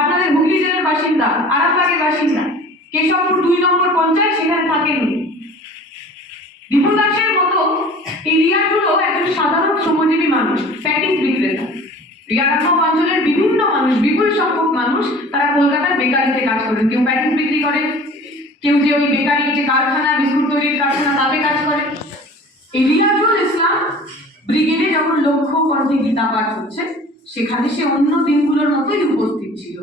আপনাদের হুগলি জেলার বাসিন্দা, আরামবাগের বাসিন্দা, কেশবপুর 2 নম্বর পঞ্চায়েত, সেখানে থাকেন। দীপু দাসের মতো এই রিয়াজুলো একজন সাধারণ শ্রমজীবী মানুষ, প্যাটিস বিক্রেতা। রিয়ারাম অঞ্চলের বিভিন্ন মানুষ, বিপুল সংখ্যক মানুষ, তারা কলকাতার বেকারিতে কাজ করেন। কেউ প্যাটিস বিক্রি করেন, কেউ যে ওই বেকারি যে কারখানা, বিস্কুট তৈরির কারখানা, তাতে কাজ করে। এই রিয়াজুল ইসলাম ব্রিগেডে যখন লক্ষ্য কণ্ঠে গীতা পাঠ হচ্ছে, সেখানে সে অন্য দিনগুলোর মতোই উপস্থিত ছিল।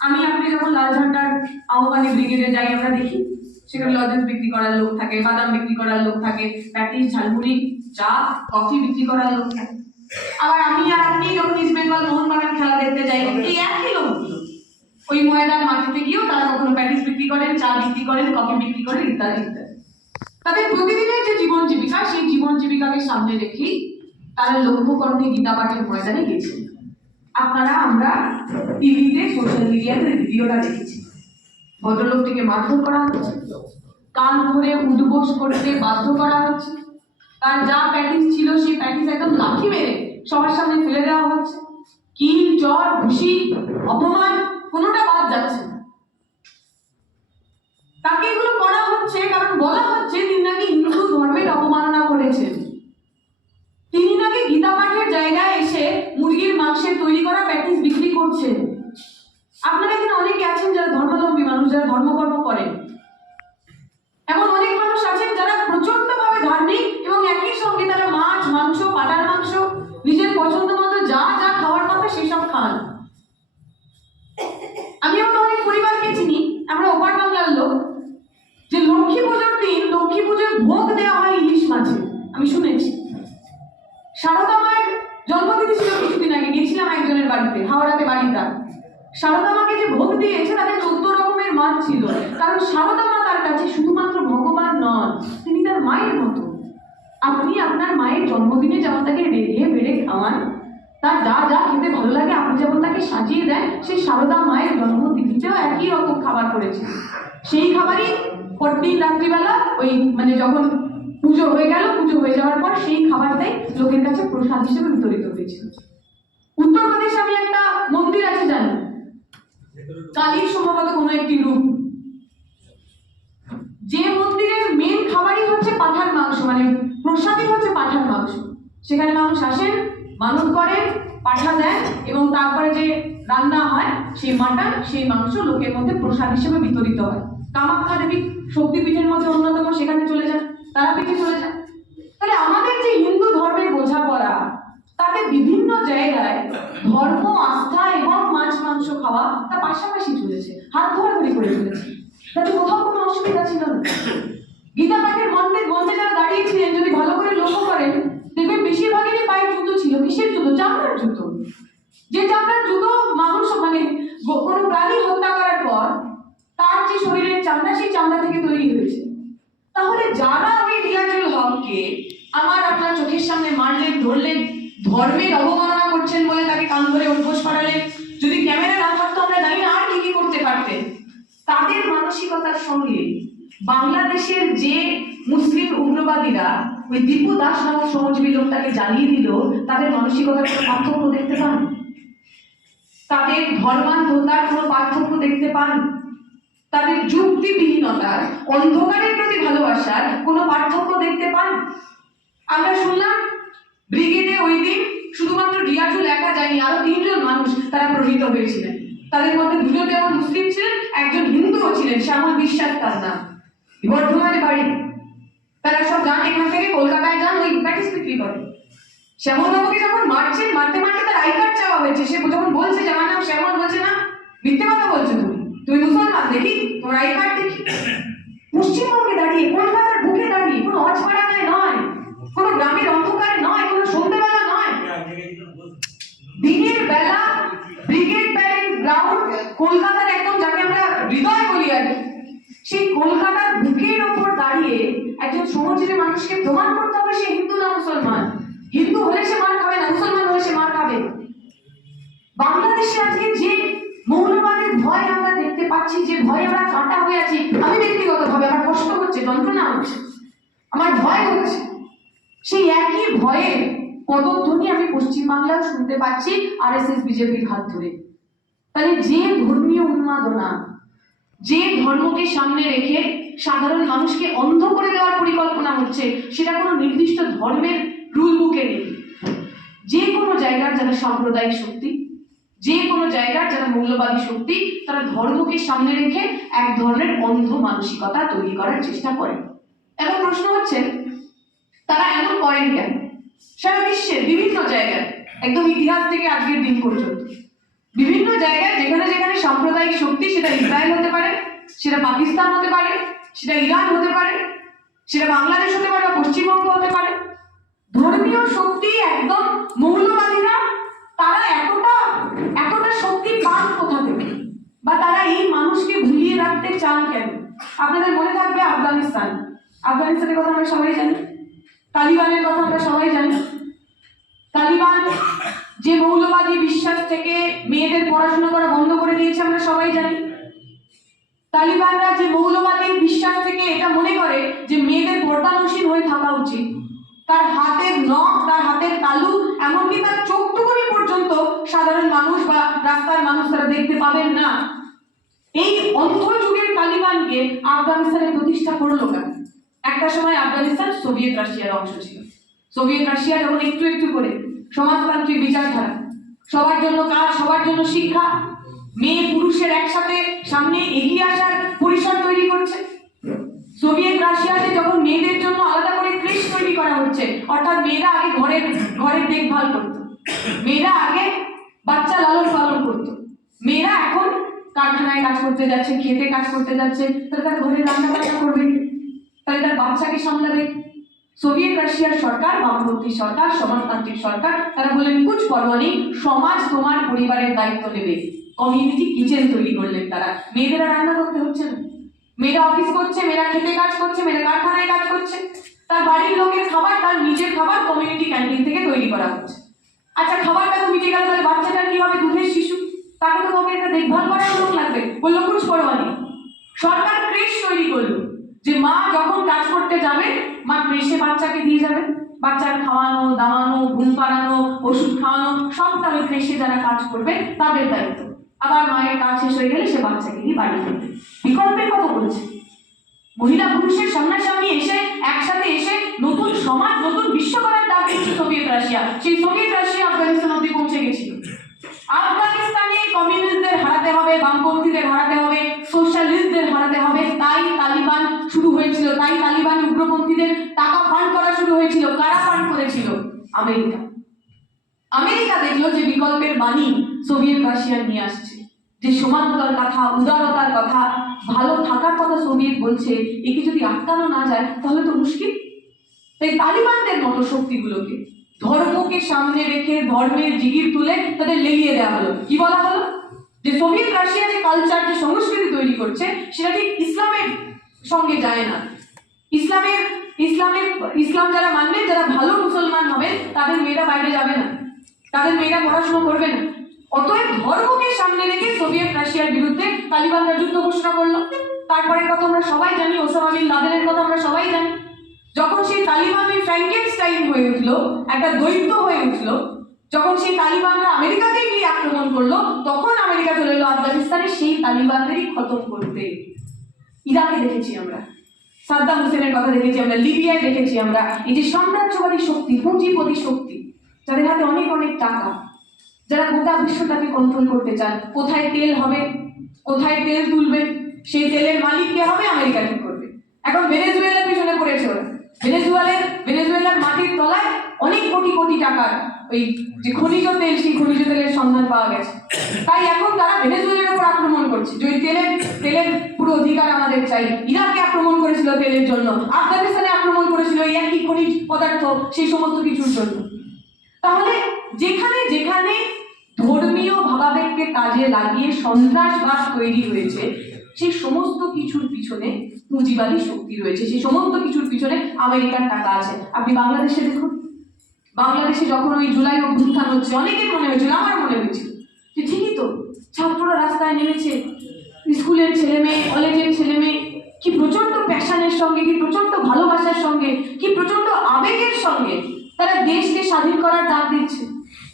আপনি যখন লাল ঝান্ডার আহ্বানে ব্রিগেডে যাই, আমরা দেখি সেখানে লজেন্স বিক্রি করার লোক থাকে, বাদাম বিক্রি করার লোক থাকে, প্যাটিস, ঝালমুড়ি, চা, কফি বিক্রি করার লোক থাকে। আবার আমি আর আপনি যখন ইস্ট বেঙ্গল মোহনবাগান খেলা দেখতে যাই, এই একই লোকগুলো ওই ময়দান মাঠে গিয়েও তারা কখনো প্যাটিস বিক্রি করেন, চা বিক্রি করেন, কফি বিক্রি করেন, ইত্যাদি ইত্যাদি। তাদের প্রতিদিনের যে জীবন জীবিকা, সেই জীবন জীবিকাকে সামনে রেখেই তারা লক্ষ্য কণ্ঠে গীতা পাঠের ময়দানে গেছেন। আমরা টিভিতে, সোশ্যাল মিডিয়াতে ভিডিওটা দেখেছি। ভদ্রলোকটিকে মারধর করা হচ্ছে, কান ধরে উদ্বোস করতে বাধ্য করা হচ্ছে, তার যা প্যাটিস ছিল সেই প্যাটিস একদম লাঠি মেরে সবার সামনে ফেলে দেওয়া হচ্ছে। কিল, চর, ঘুষি, অপমান কোনোটা বাদ যাচ্ছে না। তাকে এগুলো করা হচ্ছে কারণ বলা হচ্ছে তিনি নাকি হিন্দু ধর্মের অবমাননা করেছেন। তিনি নাকি গীতা পাঠের জায়গায় এসে মুরগির মাংসের তৈরি করা প্যাটিস বিক্রি করছেন। আপনারা এখানে অনেকে আছেন যারা ধর্মাবলম্বী মানুষ, যারা ধর্মকর্ম করেন। এমন অনেক মানুষ আছেন যারা প্রচন্ডভাবে ধার্মিক এবং একই সঙ্গে তারা মাছ, মাংস, পাটার মাংস, নিজের পছন্দ মতো যা যা খাওয়ার কথা সেসব খান। আমি আমার অনেক পরিবারকে চিনি, আমরা ওপার বাংলার লোক, যে লক্ষ্মী পুজোর দিন লক্ষ্মী পুজোর ভোগ দেওয়া হয় ইলিশ মাছের। আমি শুনেছি। সারদা মায়ের জন্মতিথি ছিল কিছুদিন আগে, গেছিলাম একজনের বাড়িতে, হাওড়াতে বাড়িটা। সারদা মাকে যে ভোগ দিয়েছে তাদের 14 রকমের মাছ ছিল, কারণ সারদা মা তার কাছে শুধুমাত্র ভগবান নন, তিনি তার মায়ের মতো। আপনি আপনার মায়ের জন্মদিনে যেমন তাকে রেঁধে বেড়ে খাওয়ান, তার যা যা খেতে ভালো লাগে আপনি যেমন তাকে সাজিয়ে দেন, সেই সারদা মায়ের জন্মতিথিতেও একই রকম খাবার করেছে। সেই খাবারই পরদিন রাত্রিবেলা ওই যখন পুজো হয়ে গেল, পুজো হয়ে যাওয়ার পর সেই খাবারটাই লোকের কাছে প্রসাদ হিসেবে বিতরিত হয়েছিল। উত্তরপ্রদেশে আমি একটা মন্দির আছে জানি, কালীর সম্ভবত কোনো একটি রূপ, যে মন্দিরের মেন খাবারই হচ্ছে পাঁঠার মাংস, প্রসাদই হচ্ছে পাঁঠার মাংস। সেখানে মানুষ আসেন, মানত করেন, পাঠা দেন এবং তারপরে যে রান্না হয় সেই মাটন, সেই মাংস লোকের মধ্যে প্রসাদ হিসেবে বিতরিত হয়। কামাখ্যা দেবী শক্তিপীঠের মধ্যে অন্যতম, সেখানে চলে যান, তারাপীঠে চলে যান। তাহলে আমাদের যে হিন্দু ধর্মের বোঝাপড়া, তাতে বিভিন্ন জায়গায় ধর্ম, আস্থা এবং মাছ মাংস খাওয়া তা পাশাপাশি চলেছে, হাত ধরাধরি করে চলেছে, তাতে কোথাও কোনো অসুবিধা ছিল না। গীতা পাঠের মঞ্চে যারা দাঁড়িয়েছিলেন, যদি ভালো করে লক্ষ্য করেন দেখবেন বেশিরভাগেরই পায়ে জুতো ছিল। কিসের জুতো? চামড়ার জুতো। যে চামড়ার জুতো মানুষ কোনো প্রাণী হত্যা করার পর তার যে শরীরের চামড়া, সেই চামড়া থেকে তৈরি হয়েছে। তাহলে যারা ওই রিয়াজুল হককে আপনার চোখের সামনে মারলেন, ধরলেন, ধর্মের অবমাননা করছেন বলে তাকে কান ধরে উদ্বোস করালেন, যদি ক্যামেরা না থাকতো আমরা জানি না আর কি করতে পারতেন। তাদের মানসিকতার সঙ্গে বাংলাদেশের যে মুসলিম উগ্রবাদীরা ওই দীপু দাস নামক শ্রমজীবী লোকটাকে জ্বালিয়ে দিল, তাদের মানসিকতার কোনো পার্থক্য দেখতে পান? তাদের ধর্মান্ধতার কোনো পার্থক্য দেখতে পান? তাদের যুক্তিবিহীনতার, অন্ধকারের প্রতি ভালোবাসার কোনো পার্থক্য দেখতে পান? আমরা শুনলাম ব্রিগেডে ওই দিন শুধুমাত্র রিয়াজুল একা যায়নি, আরো 3 জন মানুষ তারা প্রহৃত হয়েছিলেন। তাদের মধ্যে 2 জন যেমন মুসলিম ছিলেন, একজন হিন্দুও ছিলেন, শ্যামল বিশ্বাস তার নাম, বর্ধমানে বাড়ি। তারা সব যান এখান থেকে কলকাতায় যান, ওই প্যাটিস বিক্রি করে। শ্যামল বাবুকে যখন মারছেন, মারতে মারতে তার আই কার্ড চাওয়া হয়েছে। সে যখন বলছে যে আমার নাম শ্যামল, বলছে না, মিথ্যে কথা বলছো, তুমি মুসলমান, দেখি তোমার আই কার্ড দেখি। পশ্চিমবঙ্গে দাঁড়িয়ে, কলকাতার বুকে দাঁড়িয়ে, কোনো অজপাড়ায় নয়, কোনো গ্রামের অন্ধকারে নয়, কোনো সন্ধ্যেবেলা নয়, দিনের বেলা ব্রিগেড প্যারেড গ্রাউন্ড, কলকাতার একদম যাকে আমরা হৃদয় বলি আর কি, সেই কলকাতার বুকের ওপর দাঁড়িয়ে একজন শ্রমজীবী মানুষকে প্রমাণ করতে হবে সে হিন্দু না মুসলমান। হিন্দু হলে সে মার খাবে না, মুসলমান হলে সে মার খাবে। বাংলাদেশে আজকে যে মৌলবাদের ভয় আমরা দেখতে পাচ্ছি, যে ভয় আমরা কাঁটা হয়ে আছি, আমি ব্যক্তিগতভাবে আমার কষ্ট হচ্ছে, যন্ত্রণা হচ্ছে, আমার ভয় হচ্ছে। সেই একই ভয়ের পদধ্বনি আমি পশ্চিমবাংলায় শুনতে পাচ্ছি RSS বিজেপির হাত ধরে। তাহলে যে ধর্মীয় উন্মাদনা, যে ধর্মকে সামনে রেখে সাধারণ মানুষকে অন্ধ করে দেওয়ার পরিকল্পনা হচ্ছে, সেটা কোনো নির্দিষ্ট ধর্মের রুল বুকে নেই। যে কোনো জায়গার যারা সাম্প্রদায়িক শক্তি, যে কোনো জায়গার যারা মৌলবাদী শক্তি, তারা ধর্মকে সামনে রেখে এক ধরনের অন্ধ মানসিকতা তৈরি করার চেষ্টা করে। এখন প্রশ্ন হচ্ছে তারা এমন করেন কেন? সারা বিশ্বের বিভিন্ন জায়গায়, একদম ইতিহাস থেকে আজকের দিন পর্যন্ত বিভিন্ন জায়গায় যেখানে যেখানে সাম্প্রদায়িক শক্তি, সেটা ইসরায়েল হতে পারে, সেটা পাকিস্তান হতে পারে, সেটা ইরান হতে পারে, সেটা বাংলাদেশ হতে পারে, পশ্চিমবঙ্গ হতে পারে, ধর্মীয় শক্তি একদম মৌলবাদীরা তারা এতটা এতটা শক্তি পান কোথা থেকে, বা তারা এই মানুষকে ভুলিয়ে রাখতে চান কেন? আপনাদের মনে থাকবে আফগানিস্তানের কথা আমরা সবাই জানি, তালিবানের কথা আমরা সবাই জানি। তালিবান যে মৌলবাদী বিশ্বাস থেকে মেয়েদের পড়াশোনা করা বন্ধ করে দিয়েছে আমরা সবাই জানি। তালিবানরা যে মৌলবাদী বিশ্বাস থেকে এটা মনে করে যে মেয়েদের পর্দানসীন হয়ে থাকা উচিত, তার হাতের নখ, তার হাতের তালু, এমনকি তার চোখটুকুনি পর্যন্ত সাধারণ মানুষ বা রাস্তার মানুষ তারা দেখতে পাবেন না। এই অন্ধ যুগের তালিবানকে আফগানিস্তানে প্রতিষ্ঠা করলো কেন? একটা সময় আফগানিস্তান সোভিয়েত রাশিয়ার অংশ ছিল। সোভিয়েত রাশিয়া যখন একটু একটু করে সমাজতান্ত্রিক বিচারধারা, সবার জন্য কাজ, সবার জন্য শিক্ষা, মেয়ে পুরুষের একসাথে সামনে এগিয়ে আসার পরিসর তৈরি করছে, সোভিয়েত রাশিয়াতে যখন মেয়েদের জন্য আলাদা করে ক্রেশ তৈরি করা হচ্ছে, অর্থাৎ মেয়েরা আগে ঘরের দেখভাল করত, মেয়েরা আগে বাচ্চা লালন পালন করত, মেয়েরা এখন কারখানায় কাজ করতে যাচ্ছে, খেতে কাজ করতে যাচ্ছে, তাহলে তার ঘরে রান্না বান্না করবে, তাহলে তার বাচ্চাকে সামলাবে। সোভিয়েত রাশিয়ার সরকার, বামপন্থী সরকার, সমাজতান্ত্রিক সরকার, তারা বললেন কুছ পরোয়া নেই, সমাজ তোমার পরিবারের দায়িত্ব নেবে। কমিউনিটি কিচেন তৈরি করলেন তারা। মেয়েদেরা রান্না করতে হচ্ছে না, মেয়েরা অফিস করছে, মেয়েরা খেতে কাজ করছে, মেয়েরা কারখানায় কাজ করছে, তার বাড়ির লোকের খাবার, তার নিজের খাবার কমিউনিটি ক্যান্টিন থেকে তৈরি করা হচ্ছে। আচ্ছা, খাবারটা তো মিটে গেল, তাহলে বাচ্চাটার কি হবে? দুধের শিশু, তাকে তো ওকে একটা দেখভাল করার লোক লাগবে। বললো কুছ পরোয়া নেই। সরকার ক্রেশ তৈরি করলো যে মা যখন কাজ করতে যাবে, মা ক্রেশে বাচ্চাকে দিয়ে যাবে, বাচ্চার খাওয়ানো দাওয়ানো, ঘুম পাড়ানো, ওষুধ খাওয়ানো সবটা ওই ক্রেশে যারা কাজ করবে তাদের দায়িত্ব। আবার মায়ের কাজ শেষ হয়ে গেলে সে বাচ্চাকে নিয়ে বাড়ি ফিরবে। বিকল্পের কথা বলছে, মহিলা পুরুষের সামনাসামনি এসে একসাথে এসে নতুন সমাজ, নতুন বিশ্ব করার ডাক দিচ্ছে সোভিয়েত রাশিয়া। সেই সোভিয়েত রাশিয়া আফগানিস্তান অব্দি পৌঁছে গেছিল। আফগানিস্তানে কমিউনিস্টদের হারাতে হবে, বামপন্থীদের হারাতে হবে, সোশ্যালিস্টদের হারাতে হবে, তাই তালিবান শুরু হয়েছিল, তাই তালিবান উগ্রপন্থীদের টাকা ফান্ড করা শুরু হয়েছিল। কারা ফান্ড করেছিল? আমেরিকা। আমেরিকা দেখলো যে বিকল্পের বাণী সোভিয়েত রাশিয়া নিয়ে আসছে, যে সমানতার কথা, উদারতার কথা, ভালো থাকার কথা সোভিয়েত বলছে, একে যদি আটকানো না যায় তাহলে তো মুশকিল। তাই তালিবানদের মতো শক্তিগুলোকে ধর্মকে সামনে রেখে, ধর্মের জিগির তুলে তাদের লেলিয়ে দেওয়া হলো। কি বলা হলো? যে সোভিয়েত রাশিয়া যে কালচার, যে সংস্কৃতি তৈরি করছে, সেটা ঠিক ইসলামের সঙ্গে যায় না। ইসলাম যারা মানবে, যারা ভালো মুসলমান হবে, তাদের মেয়েরা বাইরে যাবে না, তাদের মেয়েরা পড়াশোনা করবে না। অতএব ধর্মকে সামনে রেখে সোভিয়েত রাশিয়ার বিরুদ্ধে তালিবানরা যুদ্ধ ঘোষণা করলো। তারপরের কথা আমরা সবাই জানি, ওসামা বিন লাদেনের কথা আমরা সবাই জানি। যখন সেই তালিবান ওই ফ্র্যাঙ্কেনস্টাইন হয়ে উঠলো, একটা দৈত্য হয়ে উঠলো, যখন সেই তালিবানরা আমেরিকাতেই গিয়ে আক্রমণ করলো, তখন আমেরিকা চলে এলো আফগানিস্তানে সেই তালিবানদেরই খতম করতে। ইরাকে দেখেছি আমরা, সাদ্দাম হোসেনের কথা দেখেছি আমরা, লিবিয়ায় দেখেছি আমরা, এই যে সাম্রাজ্যবাদী শক্তি, পুঁজিপতি শক্তি, যাদের হাতে অনেক অনেক টাকা, যারা গোটা বিশ্বটাকে কন্ট্রোল করতে চান। কোথায় তেল হবে, কোথায় তেল তুলবে, সেই তেলের মালিক কে হবে? আমেরিকা ঠিক করবে। এখন ভেনেজুয়েলার পিছনে পড়েছে ওরা। ভেনেজুয়েলার মাটির তলায় অনেক কোটি কোটি টাকার ওই যে খনিজ তেল, সেই খনিজ তেলের সন্ধান পাওয়া গেছে। তাই এখন তারা ভেনেজুয়েলার উপর আক্রমণ করছে, যে তেলের পুরো অধিকার আমাদের চাই। ইরাকে আক্রমণ করেছিল তেলের জন্য, আফগানিস্তানে আক্রমণ করেছিল এই একই খনিজ পদার্থ, সেই সমস্ত কিছুর জন্য। তাহলে যেখানে যেখানে ধর্মীয় ভাবাবেগকে কাজে লাগিয়ে সন্ত্রাসবাদ তৈরি হয়েছে, সেই সমস্ত কিছুর পিছনে পুঁজিবাদী শক্তি রয়েছে, সেই সমস্ত কিছুর পিছনে আমেরিকার টাকা আছে। আপনি বাংলাদেশে দেখুন, বাংলাদেশে যখন ওই জুলাই অভ্যুত্থান হচ্ছে, অনেকের মনে হয়েছিল, আমার মনে হয়েছিল যে ঠিকই তো, ছাত্ররা রাস্তায় নেমেছে, স্কুলের ছেলে মেয়ে, কলেজের ছেলে মেয়ে, কি প্রচন্ড প্যাশনের সঙ্গে, কি প্রচন্ড ভালোবাসার সঙ্গে, কি প্রচন্ড আবেগের সঙ্গে তারা দেশকে স্বাধীন করার ডাক দিচ্ছে।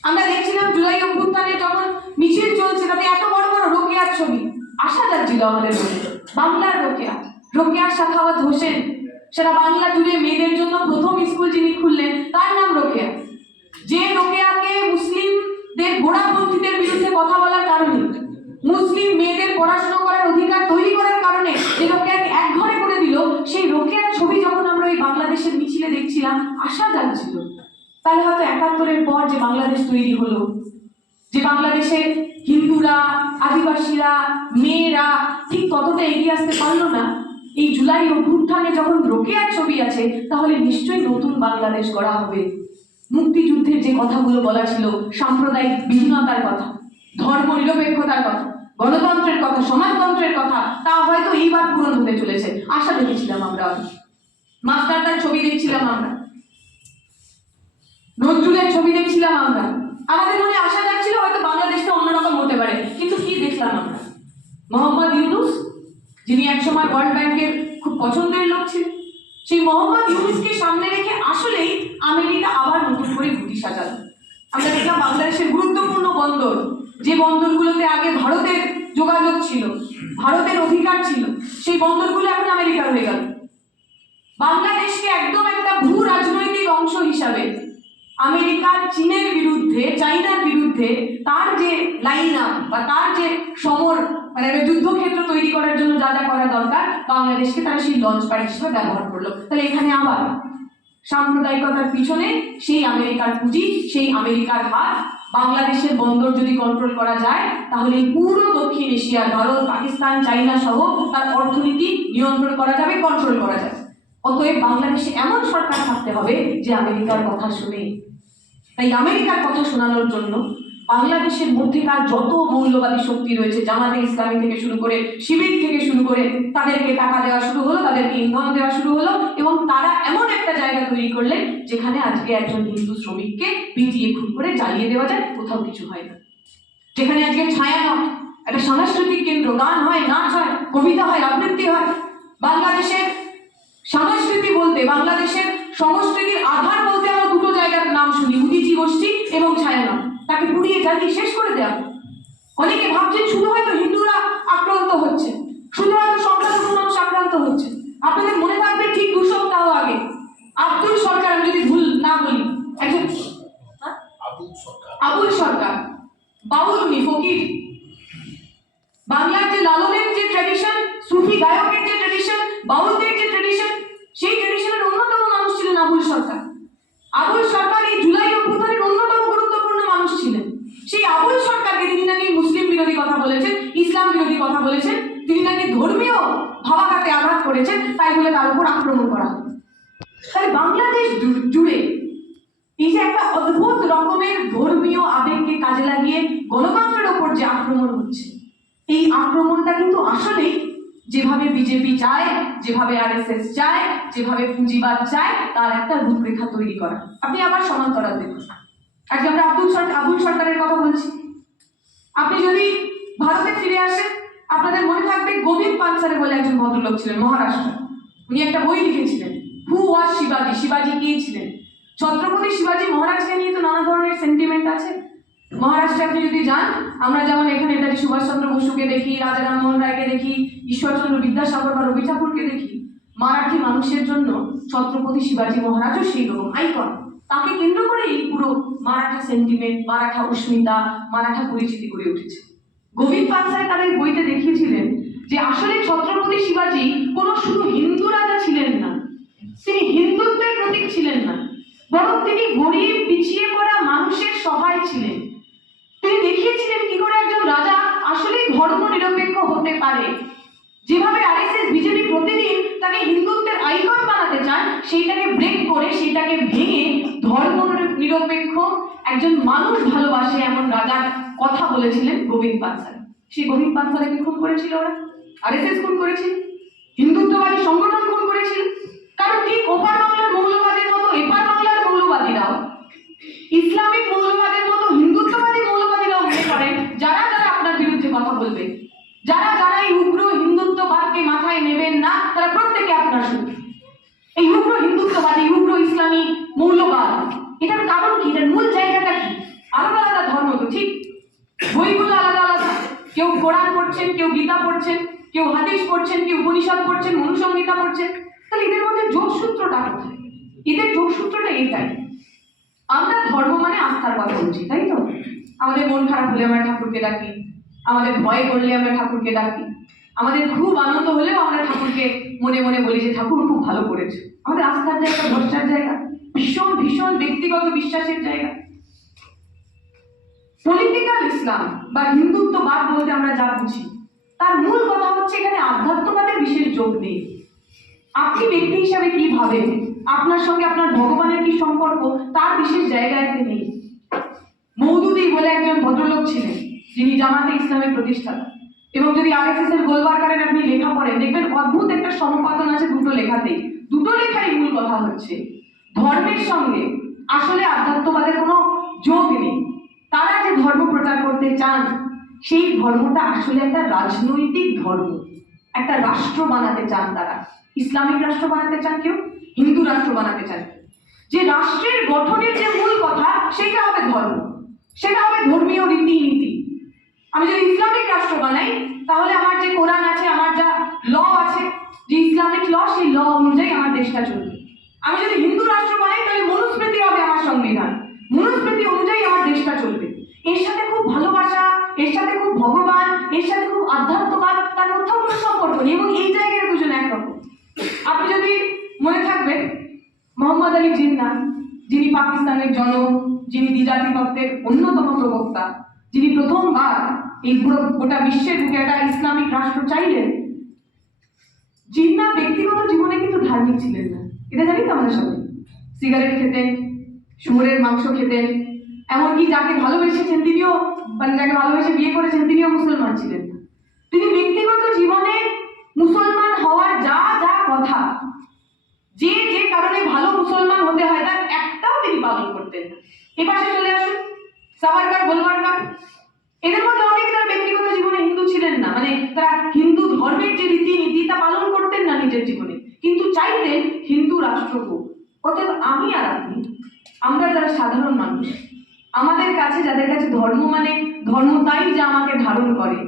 আমরা দেখছিলাম জুলাই অভ্যুত্থানে যখন মিছিল চলছে, তাতে এত বড় বড় রোকেয়ার ছবি, আশা যাচ্ছিল আমাদের মনে। বাংলার রোকেয়া, রোকেয়া সাখাওয়াত হোসেন, সারা বাংলা জুড়ে মেয়েদের জন্য প্রথম স্কুল যিনি খুললেন তার নাম রোকেয়া। যে রোকেয়াকে মুসলিমদের গোড়াপন্থীদের বিরুদ্ধে কথা বলার কারণে, মুসলিম মেয়েদের পড়াশোনা করার অধিকার তৈরি করার কারণে যে রোকেয়াকে এক ঘরে করে দিল, সেই রোকেয়ার ছবি যখন আমরা ওই বাংলাদেশের মিছিলে দেখছিলাম, আশা জাগছিল তাহলে হয়তো ৭১-এর পর যে বাংলাদেশ তৈরি হলো, যে বাংলাদেশে হিন্দুরা, আদিবাসীরা, মেয়েরা ঠিক ততটা এগিয়ে আসতে পারলো না, এই জুলাই অভ্যুত্থানে যখন রোকেয়ার ছবি আছে, তাহলে নিশ্চয়ই নতুন বাংলাদেশ গড়া হবে। মুক্তিযুদ্ধের যে কথাগুলো বলা ছিল, সাম্প্রদায়িক বিভিন্নতার কথা, ধর্ম নিরপেক্ষতার কথা, গণতন্ত্রের কথা, সমাজতন্ত্রের কথা, তা হয়তো এইবার পূরণ হতে চলেছে। আশা দেখেছিলাম আমরা, মাস্টারদার ছবি দেখছিলাম আমরা, নজরুলের ছবি দেখছিলাম আমরা, আমাদের মনে আশা যাচ্ছিল হয়তো বাংলাদেশটা অন্যরকম হতে পারে। কিন্তু কি দেখলাম আমরা? মোহাম্মদ ইউনুস, যিনি একসময় ওয়ার্ল্ড ব্যাংকের খুব পছন্দের লোক ছিলেন, সেই মোহাম্মদ ইউনুসকে সামনে রেখে আসলেই আমেরিকা আবার নতুন করে গুটি সাজাল। আমরা দেখলাম বাংলাদেশের গুরুত্বপূর্ণ বন্দর, যে বন্দরগুলোতে আগে ভারতের যোগাযোগ ছিল, ভারতের অধিকার ছিল, সেই বন্দরগুলো এখন আমেরিকার হয়ে গেল। বাংলাদেশকে একদম একটা ভূ রাজনৈতিক অংশ হিসাবে আমেরিকা চীনের বিরুদ্ধে, চাইনার বিরুদ্ধে তার যে লাইন আপ বা তার যে সমর, মানে যুদ্ধক্ষেত্র তৈরি করার জন্য যা যা করা দরকার, বাংলাদেশকে তারা সেই লঞ্চ প্যাড হিসেবে ব্যবহার করলো। তাহলে এখানে আবার সাম্প্রদায়িকতার পিছনে সেই আমেরিকার পুঁজি, সেই আমেরিকার হাত। বাংলাদেশের বন্দর যদি কন্ট্রোল করা যায়, তাহলে পুরো দক্ষিণ এশিয়ার, ভারত, পাকিস্তান, চাইনা সহ তার অর্থনীতি নিয়ন্ত্রণ করা যাবে, কন্ট্রোল করা যাবে। অতএব বাংলাদেশে এমন সরকার থাকতে হবে যে আমেরিকার কথা শুনে। তাই আমেরিকার কথা শোনানোর জন্য বাংলাদেশের মধ্যেকার যত মৌলবাদী শক্তি রয়েছে, জামাতে ইসলামী থেকে শুরু করে, শিবির থেকে শুরু করে, তাদেরকে টাকা দেওয়া শুরু হলো, তাদেরকে ইন্ধন দেওয়া শুরু হলো, এবং তারা এমন একটা জায়গা তৈরি করলেন যেখানে আজকে একজন হিন্দু শ্রমিককে পিটিয়ে খুন করে জ্বালিয়ে দেওয়া যায়, কোথাও কিছু হয় না। যেখানে আজকে ছায়ানট, একটা সাংস্কৃতিক কেন্দ্র, গান হয়, নাচ হয়, কবিতা হয়, আবৃত্তি হয়। বাংলাদেশের সংস্কৃতি বলতে, বাংলাদেশের সংস্কৃতির আধার বলতে আমরা দুটো জায়গার নাম শুনি, উদীচী গোষ্ঠী এবং ছায়ানট। তাকে পুড়িয়ে জ্বালিয়ে শেষ করে দেওয়া। অনেকে ভাবছেন শুধু হয়তো হিন্দুরা আক্রান্ত হচ্ছে, শুধু হয়তো সংখ্যালঘু মানুষ আক্রান্ত হচ্ছে। আপনাদের মনে থাকবে ঠিক 2 সপ্তাহ আগে আব্দুল সরকার, আমি যদি ভুল না বলি, একজন আবুল সরকার, বাউল উনি, ফকির, বাংলার যে লালনের যে ট্র্যাডিশন, সুফি গায়কের যে ট্র্যাডিশন, বাউলদের যে ট্র্যাডিশন, সেই ট্র্যাডিশনের অন্যতম মানুষ ছিলেন আবুল সরকার। আবুল সরকার এই জুলাই অভ্যুত্থানের অন্যতম গুরুত্বপূর্ণ মানুষ ছিলেন। সেই আবুল সরকারকে, তিনি নাকি মুসলিম বিরোধী কথা বলেছেন, ইসলাম বিরোধী কথা বলেছেন, তিনি নাকি ধর্মীয় ভাবাঘাতে আঘাত করেছেন, তাই বলে তার উপর আক্রমণ করা। তাহলে বাংলাদেশ জুড়ে এই যে একটা অদ্ভুত রকমের ধর্মীয় আবেগকে কাজে লাগিয়ে গণতন্ত্রের ওপর যে আক্রমণ হচ্ছে, এই আক্রমণটা কিন্তু আসলেই যেভাবে বিজেপি চায়, যেভাবে আরএসএস চায়, যেভাবে পুঁজিবাদ চায়, তার একটা রূপরেখা তৈরি করা। আপনি আবার সমান্তরাল দেখুন, আজকে আমরা আবুল সরকারের কথা বলছি। আপনি যদি ভারতে ফিরে আসেন, আপনাদের মনে থাকবে গোবিন্দ পানসারে বলে একজন ভদ্রলোক ছিলেন, মহারাষ্ট্র। উনি একটা বই লিখেছিলেন, হু ওয়াজ শিবাজি, শিবাজি কে ছিলেন। ছত্রপতি শিবাজি মহারাজকে নিয়ে তো নানা ধরনের সেন্টিমেন্ট আছে। মহারাষ্ট্রে আপনি যদি যান, আমরা যেমন এখানে নেতাজি সুভাষচন্দ্র বসুকে দেখি, রাজা রামমোহন রায়কে দেখি, ঈশ্বরচন্দ্র বিদ্যাসাগর বা রবি ঠাকুরকে দেখি, মারাঠি মানুষের জন্য ছত্রপতি শিবাজি মহারাজও সেই রকম আইকন। তাকে কেন্দ্র করেই পুরো মারাঠা সেন্টিমেন্ট, মারাঠা উষ্মিতা, মারাঠা পরিচিতি গড়ে উঠেছে। গোবিন্দ পানসারে তাদের বইতে দেখিয়েছিলেন যে আসলে ছত্রপতি শিবাজি কোনো শুধু হিন্দু রাজা ছিলেন না, তিনি হিন্দুত্বের প্রতীক ছিলেন না, বরং তিনি গরিব পিছিয়ে পড়া মানুষের সহায় ছিলেন। তিনি দেখিয়েছিলেন কি করে একজন রাজা আসলেই ধর্ম নিরপেক্ষ হতে পারে। যেভাবে আরএসএস, বিজেপি প্রতিদিন তাকে হিন্দুত্বের আইকন বানাতে চান, সেইটাকে ব্রেক করে, সেইটাকে ভেঙে ধর্ম নিরপেক্ষ একজন মানুষ ভালোবাসে এমন রাজার কথা বলেছিলেন গোবিন্দ পানসারে। সেই গোবিন্দ পানসারেকে খুন করেছিল ওরা, আরএসএস খুন করেছিল, হিন্দুত্ববাদী সংগঠন খুন করেছিল। কারণ ঠিক ওপার বাংলার মৌলবাদের মতো এপার বাংলার মৌলবাদীরাও, ইসলামিক মৌলবাদের মতো হিন্দুত্ববাদী মৌলবাদীরাও মনে করেন যারা যারা আপনার বিরুদ্ধে কথা বলবে, যারা যারা এই উগ্র হিন্দুত্ববাদকে মাথায় নেবেন না, তারা প্রত্যেকে আপনার শত্রু। এই উগ্র হিন্দুত্ববাদী, উগ্র ইসলামী মৌলবাদ, এটার কারণ কি? এটার মূল জায়গাটা কি? আলাদা আলাদা ধর্ম তো ঠিক, বইগুলো আলাদা আলাদা, কেউ কোরআন পড়ছেন, কেউ গীতা পড়ছেন, কেউ হাদিস পড়ছেন, কেউ উপনিষদ পড়ছেন, মনুসংহিতা পড়ছেন। তাহলে এদের মধ্যে যোগসূত্রটা কোথায়? এদের যোগসূত্রটা এটাই, আমরা ধর্ম মানে আস্থার কথা বলছি, তাই তো? আমাদের মন খারাপ হলে আমরা ঠাকুরকে ডাকি, আমাদের ভয় করলে আমরা ঠাকুরকে ডাকি, আমাদের খুব আনন্দ হলেও আমরা ঠাকুরকে মনে মনে বলি যে ঠাকুর খুব ভালো করেছে। আমাদের আস্থার জায়গা, ভরসার জায়গা, ভীষণ ভীষণ ব্যক্তিগত বিশ্বাসের জায়গা। পলিটিক্যাল ইসলাম বা হিন্দুত্ববাদ বলতে আমরা যা বুঝি, তার মূল কথা হচ্ছে এখানে আধ্যাত্মবাদের বিশেষ যোগ নেই। আপনি ব্যক্তি হিসাবে কি ভাবেন, আপনার সঙ্গে আপনার ভগবানের কি সম্পর্ক, তার বিশেষ জায়গায় নেই। মৌদুদি বলে একজন ভদ্রলোক ছিলেন, যিনি জামাতে ইসলামের প্রতিষ্ঠাতা। এবং যদি আরএসএস এর গোলবার্গারের আপনি লেখা পড়েন, দেখবেন অদ্ভুত একটা সম্পাদন আছে দুটো লেখাতেই। দুটো লেখারই মূল কথা হচ্ছে ধর্মের সঙ্গে আসলে আধ্যাত্মবাদের কোনো যোগ নেই। তারা যে ধর্ম প্রচার করতে চান, সেই ধর্মটা আসলে একটা রাজনৈতিক ধর্ম, একটা রাষ্ট্র বানাতে চান তারা। ইসলামিক রাষ্ট্র বানাতে চান কেউ, হিন্দু রাষ্ট্র বানাতে চান। যে রাষ্ট্রের গঠনের যে মূল কথা, সেটা হবে ধর্ম, সেটা হবে ধর্মীয় রীতিনীতি। আমি যদি ইসলামিক রাষ্ট্র বানাই, তাহলে আমার যে কোরআন আছে, আমার যা ল আছে, যে ইসলামিক ল, সেই ল অনুযায়ী আমার দেশটা চলবে। আমি যদি হিন্দু রাষ্ট্র বানাই, তাহলে মনুস্মৃতি হবে আমার সংবিধান, মনুস্মৃতি অনুযায়ী আমার দেশটা চলবে। এর সাথে খুব ভালোবাসা, এর সাথে খুব ভগবান, এর সাথে খুব আধ্যাত্মবাদ, তার মধ্যেও কোনো সম্পর্ক নেই। এবং এই জায়গায় দুজন একরকম। আপনি যদি মনে থাকবেন, মোহাম্মদ আলী জিন্নাহ, যিনি পাকিস্তানের জনক, যিনি দ্বিজাতি তত্ত্বের অন্যতম প্রবক্তা, যিনি প্রথমবার এই পুরো গোটা বিশ্বের বুকে একটা ইসলামিক রাষ্ট্র চাইলেন, জিন্নাহ ব্যক্তিগত জীবনে কিন্তু ধার্মিক ছিলেন না, এটা জানি তো আমাদের সবাই। সিগারেট খেতেন, শুয়োরের মাংস খেতেন, এমনকি যাকে ভালোবেসেছেন তিনিও, মানে যাকে ভালোবেসে বিয়ে করেছেন তিনিও মুসলমান ছিলেন না। তিনি ব্যক্তিগত জীবনে মুসলমান হওয়ার যা যা কথা, যে যে কারণে ভালো মুসলমান হতে হয়, তার একটাও তিনি পালন করতেন না। এপাশে চলে আসুন, সাভারকার, গোলবার্গার, এদের মধ্যে অনেকে তার ব্যক্তিগত জীবনে হিন্দু ছিলেন না, মানে তারা হিন্দু ধর্মের যে রীতিনীতি তা পালন করতেন না নিজের জীবনে, কিন্তু চাইতেন হিন্দু রাষ্ট্র হোক। অতএব আমি আর আপনি, আমরা যারা সাধারণ মানুষ, আমাদের কাছে যাদের কাছে ধর্ম মানে ধর্ম তাই যা আমাকে ধারণ করে,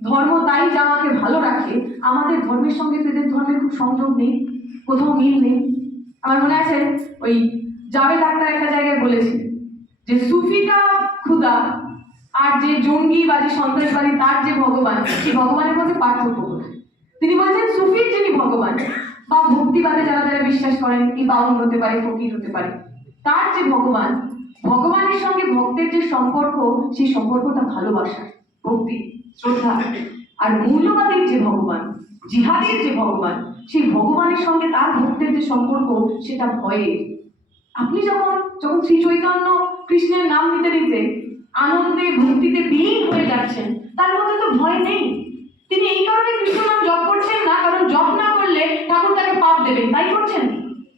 ধর্ম তাই যা আমাকে ভালো রাখে, আমাদের ধর্মের সঙ্গে তাদের ধর্মের খুব সংযোগ নেই, কোথাও মিল নেই। আমার মনে আছে ওই জাভেদ আখতার একটা জায়গায় বলেছিলেন যে সুফিকা খুদা আর যে জঙ্গি বা যে সন্ত্রাসবাদী তার যে ভগবান, সেই ভগবানের মধ্যে পার্থক্য কোথায়? তিনি বলছেন সুফির যিনি ভগবান বা ভক্তিবাদে যারা যারা বিশ্বাস করেন, কি বাউল হতে পারে, ফকির হতে পারে, তার যে ভগবান, ভগবানের সঙ্গে ভক্তের যে সম্পর্ক, সেই সম্পর্কটা ভালোবাসা, ভক্তি, শ্রদ্ধা। আর মৌলবাদীর যে ভগবান, জিহাদের যে ভগবান, সেই ভগবানের সঙ্গে তার ভক্তের যে সম্পর্ক, সেটা ভয়ের। আপনি যখন শ্রী চৈতন্য কৃষ্ণের নাম নিতে নিতে আনন্দে ভক্তিতে বিলীন হয়ে যাচ্ছেন, তার মধ্যে তো ভয় নেই। তিনি এই কারণে কৃষ্ণ নাম জপ করছেন না, কারণ জপ না করলে ঠাকুর তাকে পাপ দেবেন, তাই করছেন।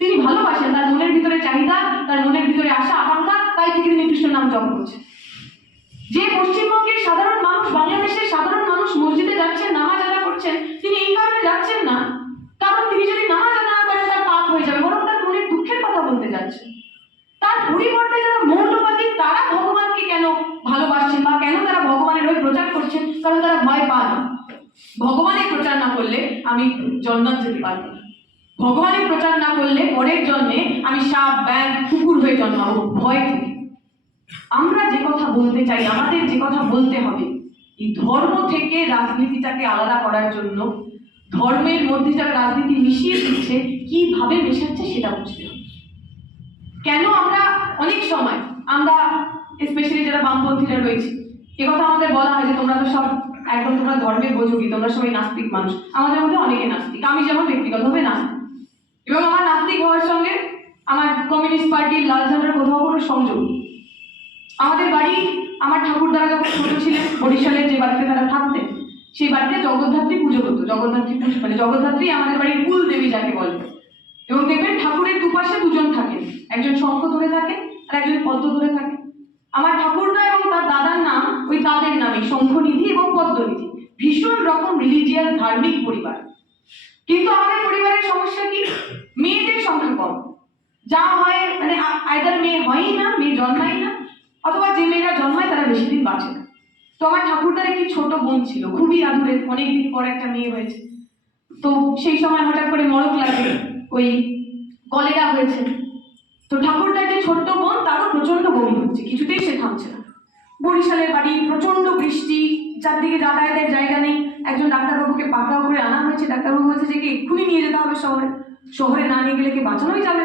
তিনি ভালোবাসেন, তার মনের ভিতরে চাহিদা, তার মনের ভিতরে আশা আকাঙ্ক্ষা, তাই থেকে তিনি কৃষ্ণ নাম জপ করছেন। যে পশ্চিমবঙ্গের সাধারণ মানুষ, বাংলাদেশের সাধারণ মানুষ মসজিদে যাচ্ছেন, নামাজ আদা করছেন, তিনি এই কারণে যাচ্ছেন না কারণ তিনি যদি নামাজ আদা না করেন তার পাপ হয়ে যাবে, বরং তার মনের দুঃখের কথা বলতে যাচ্ছেন। তার পরিবর্তে যারা মৌলবাদী, তারা ভগবানকে কেন ভালোবাসছেন বা কেন তারা ভগবানের ওই প্রচার করছেন? কারণ তারা ভয় পান, ভগবানের প্রচার না করলে আমি জন্নাত যেতে পারবো না, ভগবানের প্রচার না করলে পরের জন্মে আমি সাপ, ব্যাঙ, কুকুর হয়ে জন্মাবো, ভয় থেকে। আমরা যে কথা বলতে চাই, আমাদের যে কথা বলতে হবে, এই ধর্ম থেকে রাজনীতিটাকে আলাদা করার জন্য, ধর্মের মধ্যে যারা রাজনীতি মিশিয়ে দিচ্ছে, কিভাবে মেশাচ্ছে সেটা বুঝতে হবে। কেন আমরা অনেক সময়, আমরা স্পেশালি যারা বামপন্থীরা রয়েছে, কথা আমাদের বলা হয় যে তোমরা তো সব একদম তোমরা ধর্মের বোঝোগি, তোমরা সবাই নাস্তিক মানুষ। আমাদের মধ্যে অনেকে নাস্তিক, আমি যেমন ব্যক্তিগতভাবে নাস্তিক, এবং আমার নাস্তিক হওয়ার সঙ্গে আমার কমিউনিস্ট পার্টির লাল ঝান্ডার কোথাও কোনো সংযোগ। আমাদের বাড়ি, আমার ঠাকুরদারা যখন ছোট ছিলেন, বরিশালের যে বাড়িতে তারা থাকতেন, সেই বাড়িতে জগদ্ধাত্রী পুজো হতো। জগদ্ধাত্রী পুজো মানে জগদ্ধাত্রী আমাদের বাড়ির কুল দেবী যাকে বলে। এবং দেখবেন ঠাকুরের দুপাশে দুজন থাকেন, একজন শঙ্খ ধরে থাকে আর একজন পদ্ম ধরে থাকে। আমার ঠাকুরদা এবং তার দাদার নাম ওই তাদের নামে, শঙ্খনিধি এবং পদ্মনিধি। ভীষণ রকম রিলিজিয়াস ধার্মিক পরিবার। কিন্তু আমাদের পরিবারের সমস্যা কি? মেয়েদের সংখ্যা কম। যা হয় মানে আইদার মেয়ে হয়ই না, মেয়ে জন্মায় না, অথবা যে মেয়েরা জন্মায় তারা বেশি দিন বাঁচে না। তো আমার ঠাকুরদার একটি ছোট বোন ছিল, খুবই আদুরে, অনেকদিন পর একটা মেয়ে হয়েছে। তো সেই সময় হঠাৎ করে মরক লাগে, ওই কলেরা হয়েছে। তো ঠাকুরদার যে ছোট্ট বোন, তারও প্রচন্ড বমি হচ্ছে, কিছুতেই সে থামছে না। বরিশালের বাড়ি, প্রচন্ড বৃষ্টি, চারদিকে যাতায়াতের জায়গা নেই। একজন ডাক্তারবাবুকে পাকড়াও করে আনা হয়েছে। ডাক্তারবাবু বলছে যে এক্ষুনি নিয়ে যেতে হবে শহরে, শহরে না নিয়ে গেলে কি বাঁচানোই যাবে।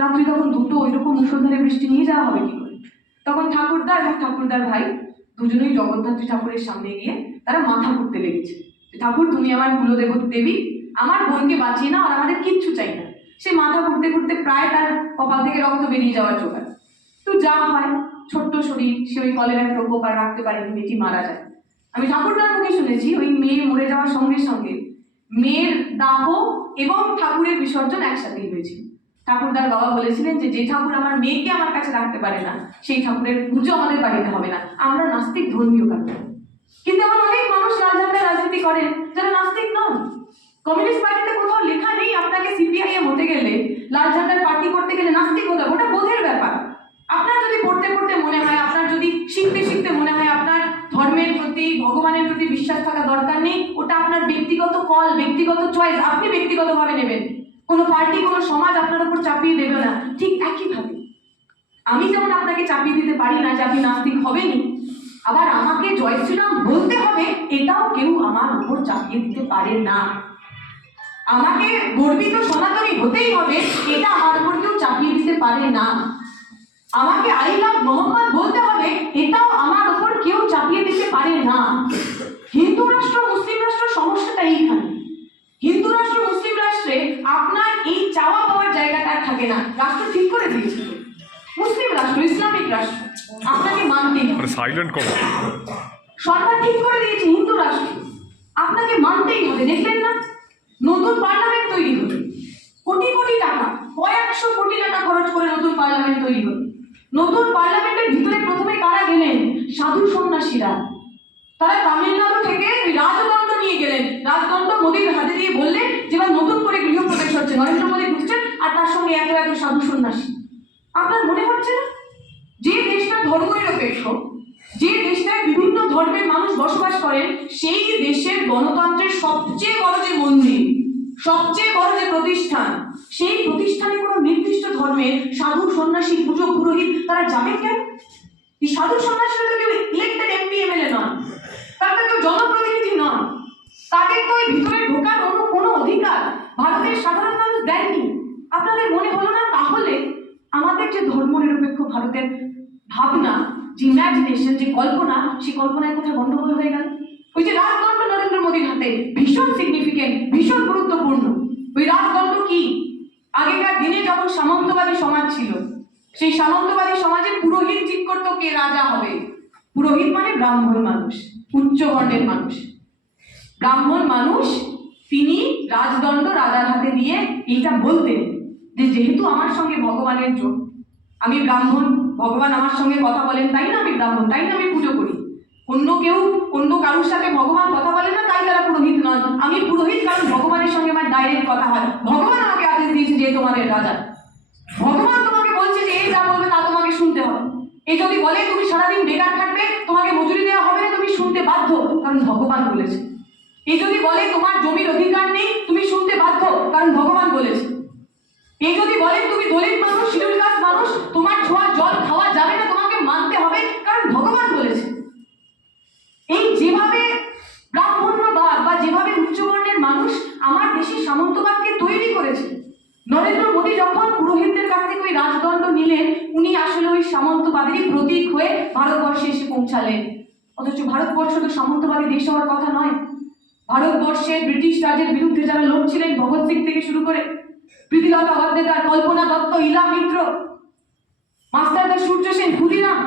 রাত্রি তখন দুটো, ওইরকম মুষলধারে বৃষ্টি, নিয়ে যাওয়া হবে কি করে। তখন ঠাকুরদা এবং ঠাকুরদার ভাই দুজনেই জগদ্ধাত্রী ঠাকুরের সামনে গিয়ে তারা মাথা ঘুরতে লেগেছে। ঠাকুর, তুমি আমার কুলদেব দেবী, আমার বোনকে বাঁচিয়ে নাও, আর আমাদের কিচ্ছু চাই না। সে মাথা ঘুরতে ঘুরতে প্রায় তার কপাল থেকে রক্ত বেরিয়ে যাওয়ার জোগাড়। তো যা হয়, ছোট্ট শরীর, সে ওই কলেরার প্রকোপ আর রাখতে পারেনি, মেয়েটি মারা যায়। আমি ঠাকুরদার মুখে শুনেছি ওই মেয়ে মরে যাওয়ার সঙ্গে সঙ্গে মেয়ের দাহ এবং ঠাকুরের বিসর্জন একসাথেই হয়েছিল। ঠাকুরদার বাবা বলেছিলেন যে ঠাকুর আমার মেয়েকে আমার কাছে রাখতে পারে না, সেই ঠাকুরের পুজো আমাদের বাড়িতে হবে না, আমরা নাস্তিক ধর্মীয় কাজ। কিন্তু আমার অনেক মানুষ লাল ঝান্ডার রাজনীতি করেন যারা নাস্তিক নন। কমিউনিস্ট পার্টিতে কোথাও লেখা নেই আপনাকে সিপিআইএম হতে গেলে, লাল ঝান্ডার পার্টি করতে গেলে নাস্তিক হতে হবে। ওটা বোধের ব্যাপার। আপনার যদি পড়তে পড়তে মনে হয়, আপনার যদি শিখতে শিখতে মনে হয় আপনার ধর্মের প্রতি, ভগবানের প্রতি বিশ্বাস থাকা দরকার নেই, ওটা আপনার ব্যক্তিগত কল, ব্যক্তিগত চয়েস, আপনি ব্যক্তিগতভাবে নেবেন। কোনো পার্টি, কোনো সমাজ আপনার উপর চাপিয়ে দেবে না। ঠিক একইভাবে আমি যেমন আপনাকে চাপিয়ে দিতে পারি না যে আপনি নাস্তিক হবেনই, আবার আমাকে জয় শ্রীরাম বলতে হবে এটাও কেউ আমার উপর চাপিয়ে দিতে পারে না। আমাকে গর্বিত সনাতনী হতেই হবে এটা আমার উপর কেউ চাপিয়ে দিতে পারে না। আমাকে আই লাভ মোহাম্মদ বলতে হবে এটাও আমার উপর কেউ চাপিয়ে দিতে পারে না। হিন্দু রাষ্ট্র, মুসলিম রাষ্ট্র, সমস্যাটা এইখানে। হিন্দু রাষ্ট্র, মুসলিম রাষ্ট্রে আপনার এই চাওয়া পাওয়ার জায়গাটা থাকে না। রাষ্ট্র ঠিক করে দিয়েছিল। মুসলিম রাষ্ট্র, ইসলামিক রাষ্ট্র, আপনাকে মানতেই হবে। সরকার ঠিক করে দিয়েছে হিন্দু রাষ্ট্র, আপনাকে মানতেই হবে। দেখলেন না, নতুন পার্লামেন্ট তৈরি হলো, কোটি কোটি টাকা, কয়েকশো কোটি টাকা খরচ করে নতুন পার্লামেন্ট তৈরি হলো। নতুন পার্লামেন্টের ভিতরে প্রথমে কারা গেলেন? সাধু সন্ন্যাসীরা। তারা তামিলনাড়ু থেকে রাজদণ্ড নিয়ে গেলেন। রাজদণ্ড মোদীর হাতে দিয়ে বললেন যে এবার নতুন করে গৃহপ্রবেশ হচ্ছে, নরেন্দ্র মোদী ঢুকছেন, আর তার সঙ্গে এত এত সাধু সন্ন্যাসী। আপনার মনে হচ্ছে না যে দেশটা ধর্মনিরপেক্ষ, যে দেশটায় বিভিন্ন ধর্মের মানুষ বসবাস করেন, সেই দেশের গণতন্ত্রের সবচেয়ে বড় যে মন্দির, সবচেয়ে বড় যে প্রতিষ্ঠান, সেই প্রতিষ্ঠানে কোনো নির্দিষ্ট ধর্মের সাধু সন্ন্যাসী, পুজো পুরোহিত তারা যাবেন কেন? এই সাধু সন্ন্যাসীরা তো কেউ ইলেক্টেড এমপি এমএলএ নন, তারা তো কেউ জনপ্রতিনিধি নন, তাদের তো ওই ভিতরে ঢোকার কোনো অধিকার ভারতের সাধারণ মানুষ দেয়নি। আপনাদের মনে হলো না তাহলে আমাদের যে ধর্মনিরপেক্ষ ভারতের ভাবনা, যে ইমাজিনেশন, যে কল্পনা, সেই কল্পনায় কোথায় গন্ডগোল হয়ে গেল? ওই যে রাজদণ্ড নরেন্দ্র মোদীর হাতে, ভীষণ সিগনিফিকেন্ট, ভীষণ গুরুত্বপূর্ণ। ওই রাজদণ্ড কি? আগেকার দিনে যখন সামন্তবাদী সমাজ ছিল, সেই সামন্তবাদী সমাজের পুরোহিত ঠিক করতো কে রাজা হবে। পুরোহিত মানে ব্রাহ্মণ মানুষ, উচ্চ বর্ণের মানুষ। ব্রাহ্মণ মানুষ তিনি রাজদণ্ড রাজার হাতে দিয়ে এইটা বলতেন যে যেহেতু আমার সঙ্গে ভগবানের যোগ, আমি ব্রাহ্মণ, ভগবান আমার সঙ্গে কথা বলেন, তাই না আমি ব্রাহ্মণ, তাই না আমি পুজো করি। অন্য কেউ অন্য কারোর সাথে ভগবান কথা বলে না, তাই তারা পুরোহিত নন। আমি পুরোহিত কারণ ভগবানের সঙ্গে আমার ডাইরেক্ট কথা হয়। ভগবান আমাকে আদেশ দিয়েছে যে তোমাদের রাজা। ভগবান তোমাকে বলছে যে এই যা বলবে তা তোমাকে শুনতে হবে। এই যদি বলে তুমি সারাদিন বেকার থাকবে, তোমাকে মজুরি দেওয়া হবে না, তুমি শুনতে বাধ্য, কারণ ভগবান বলেছে। এই যদি বলে তোমার জমির অধিকার নেই, তুমি শুনতে বাধ্য, কারণ ভগবান বলেছে। এই যদি বলে তুমি দলিত মানুষ, শিডিউল কাস্ট মানুষ, তোমার ছোঁয়া জল খাওয়া যাবে না, তোমাকে মানতে হবে, কারণ ভগবান বলেছে। এই যেভাবে ব্রাহ্মণ্যবাদ বা যেভাবে উচ্চবর্ণের মানুষ আমার দেশের সামন্তবাদকে তৈরি করেছে, নরেন্দ্র মোদী যখন পুরোহিতদের কাছ থেকে ওই রাজদণ্ড নিলেন, উনি আসলে ওই সামন্তবাদেরই প্রতীক হয়ে ভারতবর্ষে এসে পৌঁছালেন। অথচ ভারতবর্ষ তো সামন্তবাদী দেশ হওয়ার কথা নয়। ভারতবর্ষে ব্রিটিশ রাজের বিরুদ্ধে যারা লড়ছিলেন, ভগৎ সিং থেকে শুরু করে প্রীতিলতা ওয়াদ্দেদার, কল্পনা দত্ত, ইলা মিত্র, মাস্টারদা সূর্য সেন, ক্ষুদিরাম,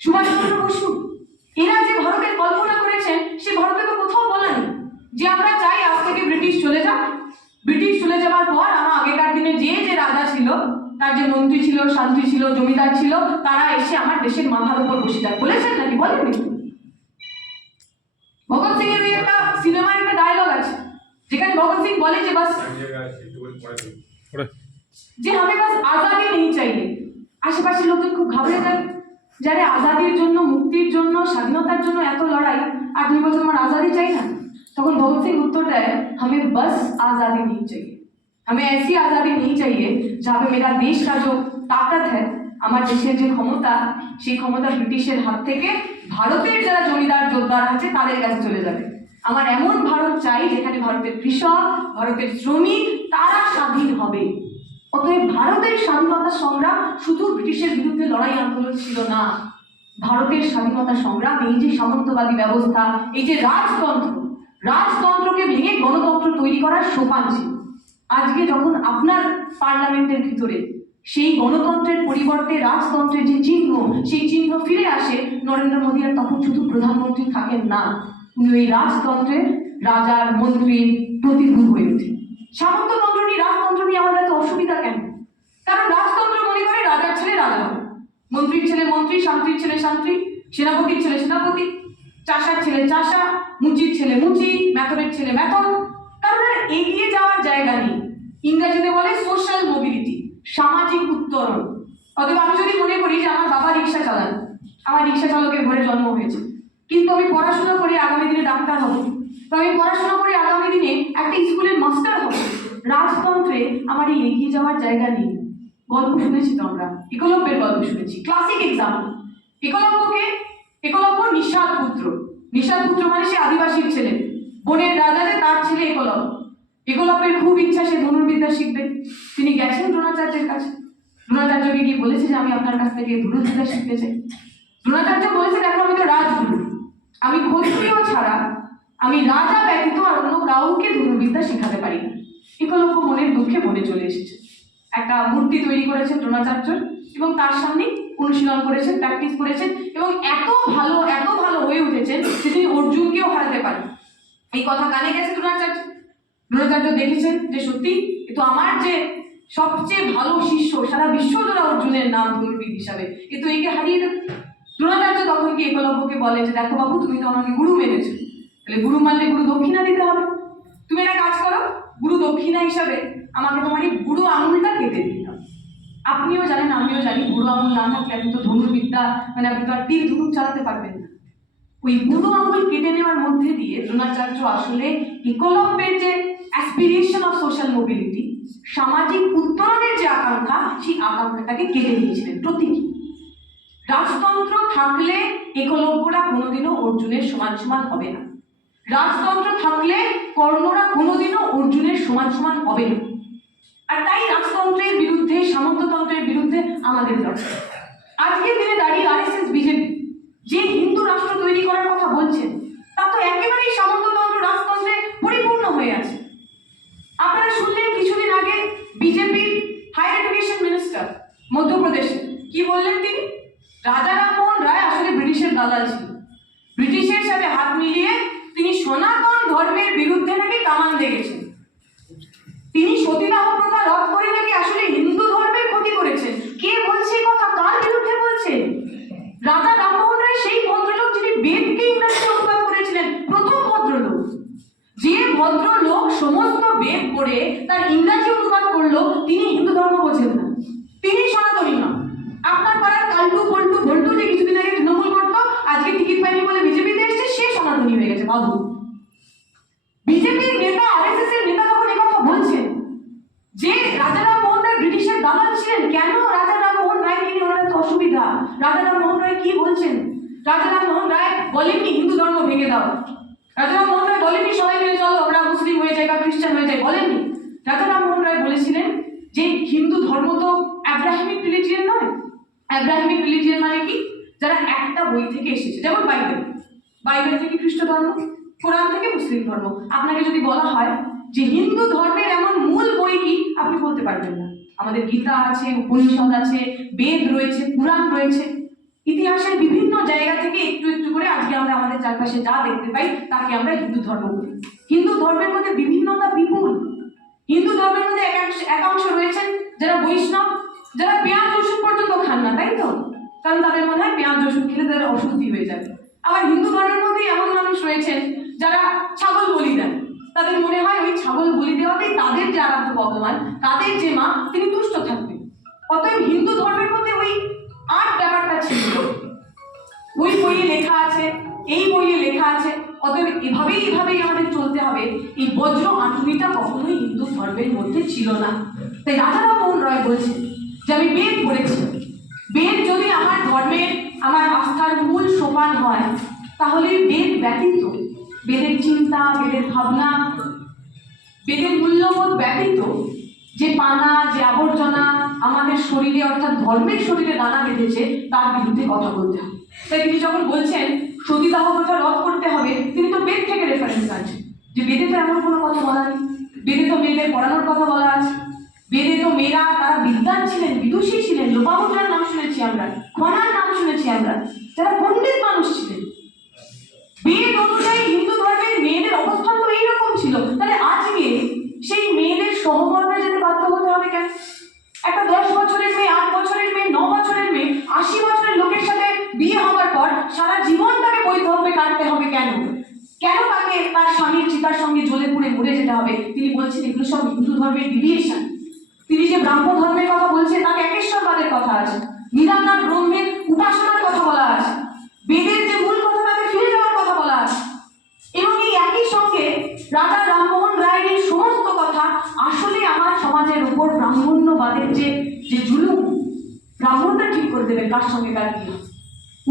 সুভাষচন্দ্র বসু, এরা যে ভারতের কল্পনা করেছেন, সে ভারতে তো কোথাও বলা নেই যে আমরা চাই আজ থেকে ব্রিটিশ চলে যাক। ব্রিটিশ চলে যাওয়ার পর আমার আগেকার দিনে যে যে রাজা ছিল, তার যে মন্ত্রী ছিল, শান্তি ছিল, জমিদার ছিল, তারা এসে আমার দেশের মাথার উপর বসে যাক। বলেছেন নাকি? বলেননি। ভগৎ সিং এর একটা সিনেমার একটা ডায়লগ আছে যেখানে ভগৎ সিং বলে যে বাস যে हमें बस आजादी नहीं चाहिए। আশেপাশের লোকজন খুব ঘাবড়ে যায় যারা আজাদির জন্য, মুক্তির জন্য, স্বাধীনতার জন্য এত লড়াই, আর 2 বছর আমার আজাদি চাই না, তখন ভগৎ সিং उत्तर দেয়, हमें बस आजादी नहीं चाहिए, हमें ऐसी आजादी नहीं चाहिए जहाँ पे मेरा देश का जो ताकत है, আমার দেশের যে ক্ষমতা, সেই ক্ষমতা ব্রিটিশের হাত থেকে ভারতের যারা জমিদার যোদ্ধার আছে তাদের কাছে চলে যাবে। আমার এমন ভারত চাই যেখানে ভারতের কৃষক, ভারতের শ্রমিক তারা স্বাধীন হবে। অতএব ভারতের স্বাধীনতা সংগ্রাম শুধু ব্রিটিশের বিরুদ্ধে লড়াই আন্দোলন ছিল না, ভারতের স্বাধীনতা সংগ্রাম এই যে সামন্তবাদী ব্যবস্থা, এই যে রাজতন্ত্রকে ভেঙে গণতন্ত্র তৈরি করার সোপান ছিল। আজকে যখন আপনার পার্লামেন্টের ভিতরে সেই গণতন্ত্রের পরিবর্তে রাজতন্ত্রের যে চিহ্ন, সেই চিহ্ন ফিরে আসে, নরেন্দ্র মোদী আর তখন শুধু প্রধানমন্ত্রী থাকেন না, উনি ওই রাজতন্ত্রের রাজার মন্ত্রীর প্রতিরূপ হয়ে ওঠে। সামন্ততন্ত্র নিয়ে রাজতন্ত্র নিয়ে আমাদের এত অসুবিধা কেন? কারণ রাজতন্ত্র মনে করে রাজার ছেলে রাজা হবে, মন্ত্রীর ছেলে মন্ত্রী, শান্তির ছেলে শান্তি, সেনাপতির ছেলে সেনাপতি, চাষার ছেলে চাষা, মুচির ছেলে মুচি, মেথরের ছেলে মেথর। কারণ আর এগিয়ে যাওয়ার জায়গা নেই। ইংরেজিতে বলে সোশ্যাল মোবিলিটি, সামাজিক উত্তরণ। অতএব আমি যদি মনে করি যে আমার বাবা রিক্সা চালান, আমার রিক্সা চালকের ঘরে জন্ম হয়েছে, কিন্তু আমি পড়াশোনা করে আগামী দিনে ডাক্তার হব, তো আমি পড়াশোনা করে আগামী দিনে একটা স্কুলের মাস্টার হব, রাজতন্ত্রে আমার এই এগিয়ে যাওয়ার জায়গা নেই। গল্প শুনেছি তো আমরা, একলব্যের গল্প শুনেছি, ক্লাসিক এক্সাম্পল। একলব্য নিষাদ পুত্র মানে সে আদিবাসীর ছেলে, বনের রাজা যে তার ছেলে একলব্যের খুব ইচ্ছা সে ধনুর্বিদ্যা শিখবে। তিনি গেছেন দ্রোণাচার্যের কাছে, দ্রোণাচার্যকে গিয়ে বলেছে যে আমি আপনার কাছ থেকে ধনুর্বিদ্যা শিখতে চাই। দ্রোণাচার্য বলেছে, দেখো আমি তো রাজগুরু, আমি ক্ষত্রিয় ছাড়া আমি রাজা ব্যতীত আর অন্য কাউকে ধনুর্বিদ্যা শেখাতে পারি না। একলব্য মনের দুঃখে বনে চলে এসেছে, একটা মূর্তি তৈরি করেছেন দ্রোণাচার্য এবং তার সামনে অনুশীলন করেছেন, প্র্যাকটিস করেছেন এবং এত ভালো হয়ে উঠেছেন যে তিনি অর্জুনকেও হারাতে পারেন। এই কথা কানে গেছে দ্রোণাচার্য দেখেছেন যে সত্যি এ তো আমার যে সবচেয়ে ভালো শিষ্য, সারা বিশ্বজোড়া অর্জুনের নাম ধনুর্বিদ হিসাবে, এ তো একে হারিয়ে দেবে। দ্রোণাচার্য তখন কি একলব্যকে বলে যে দেখো বাবু, তুমি তো আমাকে গুরু মেনেছো, তাহলে গুরু মানলে গুরু দক্ষিণা দিতে হবে। তুমি একটা কাজ করো, গুরু দক্ষিণা হিসাবে আমাকে তোমার এই বুড়ো আঙুলটা কেটে দিতে হবে। আপনিও জানেন আমিও জানি, বুড়ো আঙুল না থাকলে আপনি তো ধনুর্বিদ্যা মানে আপনি তো আর তীর ধনুক চালাতে পারবেন না। ওই বুড়ো আঙুল কেটে নেওয়ার মধ্যে দিয়ে দ্রোণাচার্য আসলে একলব্যের যে অ্যাসপিরেশন অফ সোশ্যাল মোবিলিটি, সামাজিক উত্তরণের যে আকাঙ্ক্ষা, সেই আকাঙ্ক্ষাটাকে কেটে নিয়েছিলেন। প্রতীকী রাজতন্ত্র থাকলে একলব্যরা কোনোদিনও অর্জুনের সমান হবে না, রাজতন্ত্র থাকলে কর্ণরা কোনোদিনও অর্জুনের সমান হবে না। আর তাই রাজতন্ত্রের বিরুদ্ধে, সামন্ততন্ত্রের বিরুদ্ধে আমাদের লড়াই। আজকের দিনে দাঁড়িয়ে আরএসএস বিজেপি যে হিন্দু রাষ্ট্র তৈরি করার কথা বলছেন, তা তো একেবারেই সামন্ততন্ত্র রাজতন্ত্রে পরিপূর্ণ হয়ে আছে। আপনারা শুনলেন কিছুদিন আগে বিজেপির হায়ার এডুকেশন মিনিস্টার মধ্যপ্রদেশে কি বললেন, তিনি রাজা রামমোহন রায় আসলে ব্রিটিশের দালাল ছিল, ব্রিটিশের সাথে হাত মিলিয়ে তিনি সনাতন ধর্মের বিরুদ্ধে নাকি কামান দেখেছেন, তিনি সতীদাহ প্রথা রদ করে নাকি আসলে হিন্দু ধর্মের ক্ষতি করেছেন। কে বলছে কথা, কার বিরুদ্ধে বলছে? রাজা রামমোহন রায় সেই ভদ্রলোক যিনি বেদকে ইংরেজিতে অনুবাদ করেছিলেন, প্রথম ভদ্রলোক। যে ভদ্রলোক সমস্ত বেদ পড়ে তার ইংরাজি অনুবাদ করলো, তিনি হিন্দু ধর্ম বোঝেন না, তিনি সনাতনী নন। আপনার পাড়ার কাল্টু পল্টু ভল্টু যে কিছুদিন আগে তৃণমূল করতো, আজকে টিকিট পাইনি বলে বিজেপিতে এসছে, সে সনাতনী হয়ে গেছে। বাবু, বিজেপির নেতা, আরএসএস এর নেতা যখন একথা বলছেন যে রাজা রামমোহন রায় ব্রিটিশের দালাল ছিলেন, কেন রাজা রামমোহন রায় নিয়ে ওনার তো অসুবিধা? রাজা রামমোহন রায় কি বলছেন? রাজা রামমোহন রায় বলেননি হিন্দু ধর্ম ভেঙে দাও, রাজা রামমোহন রায় বলেননি সবাই মিলে চলো আমরা মুসলিম হয়ে যাই বা খ্রিস্টান হয়ে যাই, বলেননি। রাজা রামমোহন রায় বলেছিলেন যে হিন্দু ধর্ম তো অ্যাব্রাহামিক রিলিজিয়ন নয়। অ্যাব্রাহামিক রিলিজিয়ন মানে কি? যারা একটা বই থেকে এসেছে, যেমন বাইবেল থেকে খ্রিস্ট ধর্ম, কোরআন থেকে মুসলিম ধর্ম। আপনাকে যদি বলা হয় যে হিন্দু ধর্মের এমন মূল বই কি, আপনি বলতে পারবেন না। আমাদের গীতা আছে, উপনিষদ আছে, বেদ রয়েছে, পুরাণ রয়েছে। ইতিহাসের বিভিন্ন জায়গা থেকে একটু একটু করে আজকে আমরা আমাদের চারপাশে যা দেখতে পাই তাকে আমরা হিন্দু ধর্ম বলি। হিন্দু ধর্মের মধ্যে বিভিন্নতা বিপুল। হিন্দু ধর্মের মধ্যে একাংশ রয়েছেন যারা বৈষ্ণব, যারা পেঁয়াজ রসুন পর্যন্ত খান না, তাই তো? কারণ তাদের মনে হয় পেঁয়াজ রসুন খেলে তাদের অশুদ্ধি হয়ে যাবে। আবার হিন্দু ধর্মের মধ্যে এমন মানুষ রয়েছেন যারা ছাগল বলি দেন, তাদের মনে হয় ওই ছাগল বলি দেওয়াতেই তাদের যে আরাধ্য ভগবান, তাদের যে মা, তিনি তুষ্ট থাকবেন। অতএব হিন্দু ধর্মের মধ্যে ওই ব্যাপারটা ছিল। ওই বইয়ে লেখা আছে, এই বইয়ে লেখা আছে, অতএব এভাবেই আমাদের চলতে হবে। এই বজ্র আঁটুনিটা কখনোই হিন্দু ধর্মের মধ্যে ছিল না। তাই রাজা রামমোহন রায় বলছেন যে আমি বেদ পড়েছি, বেদ যদি আমার ধর্মের, আমার আস্থার মূল সোপান হয়, তাহলে বেদ ব্যতীত, বেদের চিন্তা, বেদের ভাবনা, বেদের মূল্যবোধ ব্যতীত যে পানা, যে আবর্জনা আমাদের শরীরে অর্থাৎ ধর্মের শরীরে দানা বেঁধেছে, তার বিরুদ্ধে কথা বলতে হবে। তাই তিনি যখন বলছেন সতীদাহ প্রথা রদ করতে হবে, তিনি তো বেদ থেকে রেফারেন্স আনছেন যে বেদে তো এমন কোনো কথা বলা নেই, বেদে তো মেয়েদের পড়ানোর কথা বলা আছে, বেদে তো মেয়েরা তারা বিদ্বান ছিলেন, বিদুষী ছিলেন, লোপামুদ্রার নাম শুনেছি আমরা, খনার নাম শুনেছি আমরা, যারা পণ্ডিত মানুষ ছিলেন। বেদ অনুযায়ী হিন্দু ধর্মের মেয়েদের অবস্থান তো এইরকম ছিল, তাহলে আজকে সেই মেয়েদের সহমর্মে যেতে বাধ্য হতে হবে কেন? একটা 10 বছরের মেয়ে, 8 বছরের মেয়ে, 9 বছরের মেয়ে 80 বছরের লোকের সাথে বিয়ে হওয়ার পর সারা জীবন তাকে বৈধভাবে কাটতে হবে কেন? কেন তাকে তার স্বামীর চিতার সঙ্গে জ্বলে পুড়ে মরে যেতে হবে? তিনি বলছেন এগুলো সব হিন্দু ধর্মের ডিভিয়েশন। তিনি যে ব্রাহ্ম ধর্মের কথা বলছেন, তাকে একেশ্বরবাদের কথা আছে, নিরাকার ব্রহ্মের উপাসনার কথা বলা আছে, বেদের যে মূল কথা তাকে ফিরে যাওয়ার কথা বলা আছে। এবং এই একই সঙ্গে রাজা রামমোহন রায়ের এই সমস্ত কথা আসলে আমার সমাজের উপর ব্রাহ্মণ্যবাদের যে জুলুম, ব্রাহ্মণরা ঠিক করে দেবে কার সঙ্গে কার বিয়ে।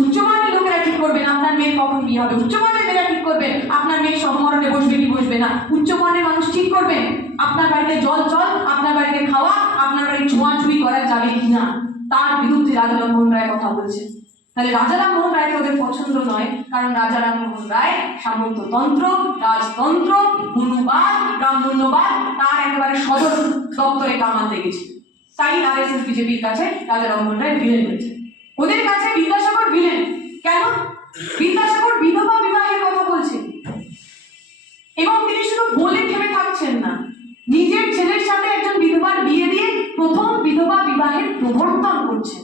উচ্চবর্ণের লোকেরা ঠিক করবেন আপনার মেয়ের কখন বিয়ে হবে, উচ্চবর্ণের মেয়েরা ঠিক করবেন আপনার মেয়ের সহমরণে বসবে কি বসবে না, উচ্চবর্ণের মানুষ ঠিক করবেন আপনার বাড়িতে জল চল, আপনার বাড়িতে খাওয়া, আপনার বাড়ি ছোঁয়াছুঁই করা যাবে কিনা। তার বিরুদ্ধে রাজা রামমোহন রায় কথা বলছেন। তাহলে রাজা রামমোহন রায়কে ওদের পছন্দ নয়, কারণ রাজা রামমোহন রায় সামন্ততন্ত্র, রাজতন্ত্র, মনুবাদ, ব্রাহ্মণ্যবাদ তার একেবারে সদর দপ্তরে কামান লেগেছে। তাই আরএসএস বিজেপির কাছে রাজা রামমোহন রায় ভিলেন হয়েছে। ওদের কাছে বিদ্যাসাগর ভিলেন কেন? বিদ্যাসাগর বিধবা বিবাহের কথা বলছেন এবং তিনি শুধু বলে থেমে থাকছেন না, নিজের ছেলের সাথে একজন বিধবার বিয়ে দিয়ে প্রথম বিধবা বিবাহের প্রবর্তন করছেন।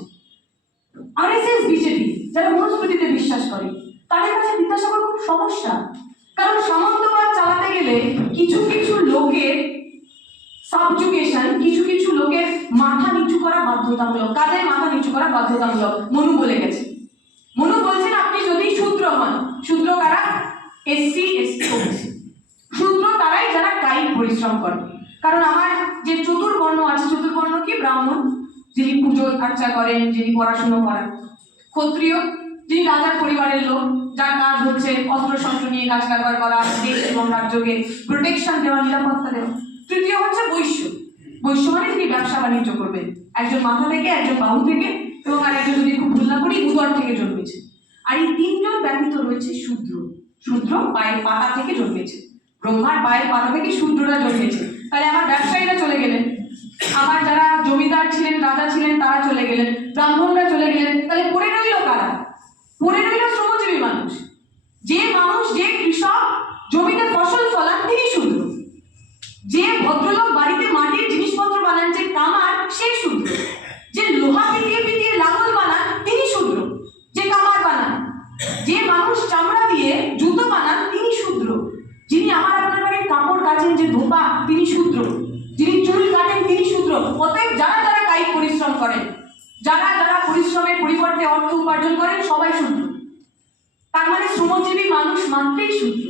আরএসএস বিজেপি যারা মনুস্মৃতিতে বিশ্বাস করে, তাদের কাছে বিদ্যাসাগর খুব সমস্যা, কারণ সামন্তবাদ চালাতে গেলে কিছু কিছু লোকের সাবজুগেশন, কিছু লোকের মাথা নিচু করা বাধ্যতামূলক। কাদের মাথা নিচু করা বাধ্যতামূলক? মনু বলে গেছে। মনু বলছেন আপনি যদি শূদ্র হন, শূদ্র কারা? SC, ST, OBC. শূদ্র তারাই যারা কায়িক পরিশ্রম করে। কারণ আমার যে চতুর্বর্ণ আছে, চতুর্বর্ণ কি? ব্রাহ্মণ যিনি পুজো আর্চা করেন, যিনি পড়াশুনো করেন, ক্ষত্রিয় যিনি রাজার পরিবারের লোক, যার কাজ হচ্ছে অস্ত্র শস্ত্র নিয়ে কাজ কারবার করা, দেশ এবং রাজ্যকে প্রোটেকশন দেওয়া, নিরাপত্তা দেওয়া। তৃতীয় হচ্ছে বৈশ্য। বৈশ্য মানে যিনি ব্যবসা বাণিজ্য করবেন, একজন মাথা থেকে, একজন বাহু থেকে, এবং আরেকজন যদি খুব ভুল না করি উদর থেকে জন্মেছে। আর এই তিনজন ব্যতীত রয়েছে শূদ্র। শূদ্র পায়ের পাতা থেকে জন্মেছে, ব্রহ্মার পায়ের পাতা থেকে শূদ্ররা জন্মেছে। তাহলে আমার ব্যবসায়ীরা চলে গেলেন, আমার যারা জমিদার ছিলেন, রাজা ছিলেন, তারা চলে গেলেন, ব্রাহ্মণরা চলে গেলেন। তাহলে পড়ে রইল কারা? পড়ে রইল শ্রমজীবী মানুষ। যে মানুষ, যে কৃষক জমিতে ফসল ফলান, তিনি শূদ্র। যে ভদ্রলোক বাড়িতে মাটির জিনিসপত্র বানান, যে কামার, সে শূদ্র। যে লোহা পিটিয়ে পিটিয়ে লাঙল বানান, তিনি শূদ্র, যে কামার বানান। যে মানুষ চামড়া দিয়ে জুতো বানান, তিনি শূদ্র। যিনি আমার আপনার বাড়ির কাপড় কাচেন, যে ধোপা, তিনি শূদ্র। যিনি চুল কাটেন, তিনি শূদ্র। অতএব যারা যারা কায়িক পরিশ্রম করেন, যারা যারা পরিশ্রমের পরিবর্তে অর্থ উপার্জন করেন, সবাই শূদ্র। তার মানে শ্রমজীবী মানুষ মাত্রই শূদ্র।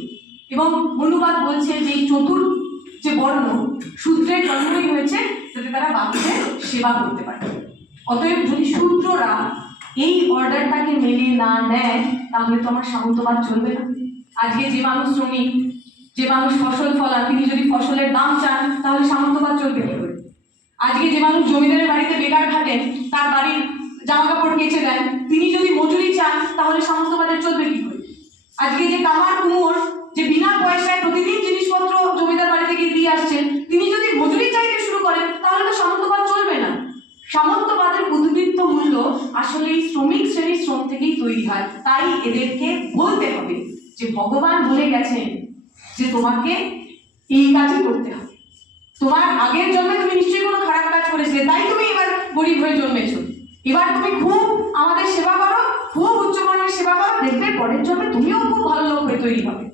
এবং মনুবাদ বলছে যে এই যে বর্ণ, শূদ্রের জন্মই হয়েছে যাতে তারা বাকিদের সেবা করতে পারে। অতএব যদি শূদ্ররা এই অর্ডারটাকে মেনে না নেয়, তাহলে তো আমার সামন্তবাদ চলবে না। আজকে যে মানুষ শ্রমিক, যে মানুষ ফসল ফলান, তিনি যদি ফসলের দাম চান, তাহলে সামন্তবাদ চলবে কি করে? আজকে যে মানুষ জমিদারের বাড়িতে বেকার খাটেন, তার বাড়ির জামা কাপড় কেচে দেন, তিনি যদি মজুরি চান, তাহলে সামন্তবাদের চলবে কি করে? আজকে যে কামার কুমোর, যে বিনা পয়সায় প্রতিদিন জিনিসপত্র জমিদার বাড়ি থেকে দিয়ে আসছেন, তিনি যদি মজুরি চাইতে শুরু করেন, তাহলে তো সামন্তবাদ চলবে না। সামন্তবাদের উদ্বৃত্ত মূল্য আসলে এই শ্রমিক শ্রেণীর শ্রম থেকেই তৈরি হয়। তাই এদেরকে বলতে হবে যে ভগবান বলে গেছেন যে তোমাকে এই কাজই করতে হবে। তোমার আগের জন্মে তুমি নিশ্চয়ই কোনো খারাপ কাজ করেছিলে, তাই তুমি এবার গরিব হয়ে জন্মেছো। এবার তুমি খুব আমাদের সেবা করো, খুব উচ্চমানের সেবা করো, দেখবে পরের জন্মে তুমিও খুব ভালো লোক হয়ে তৈরি হবে,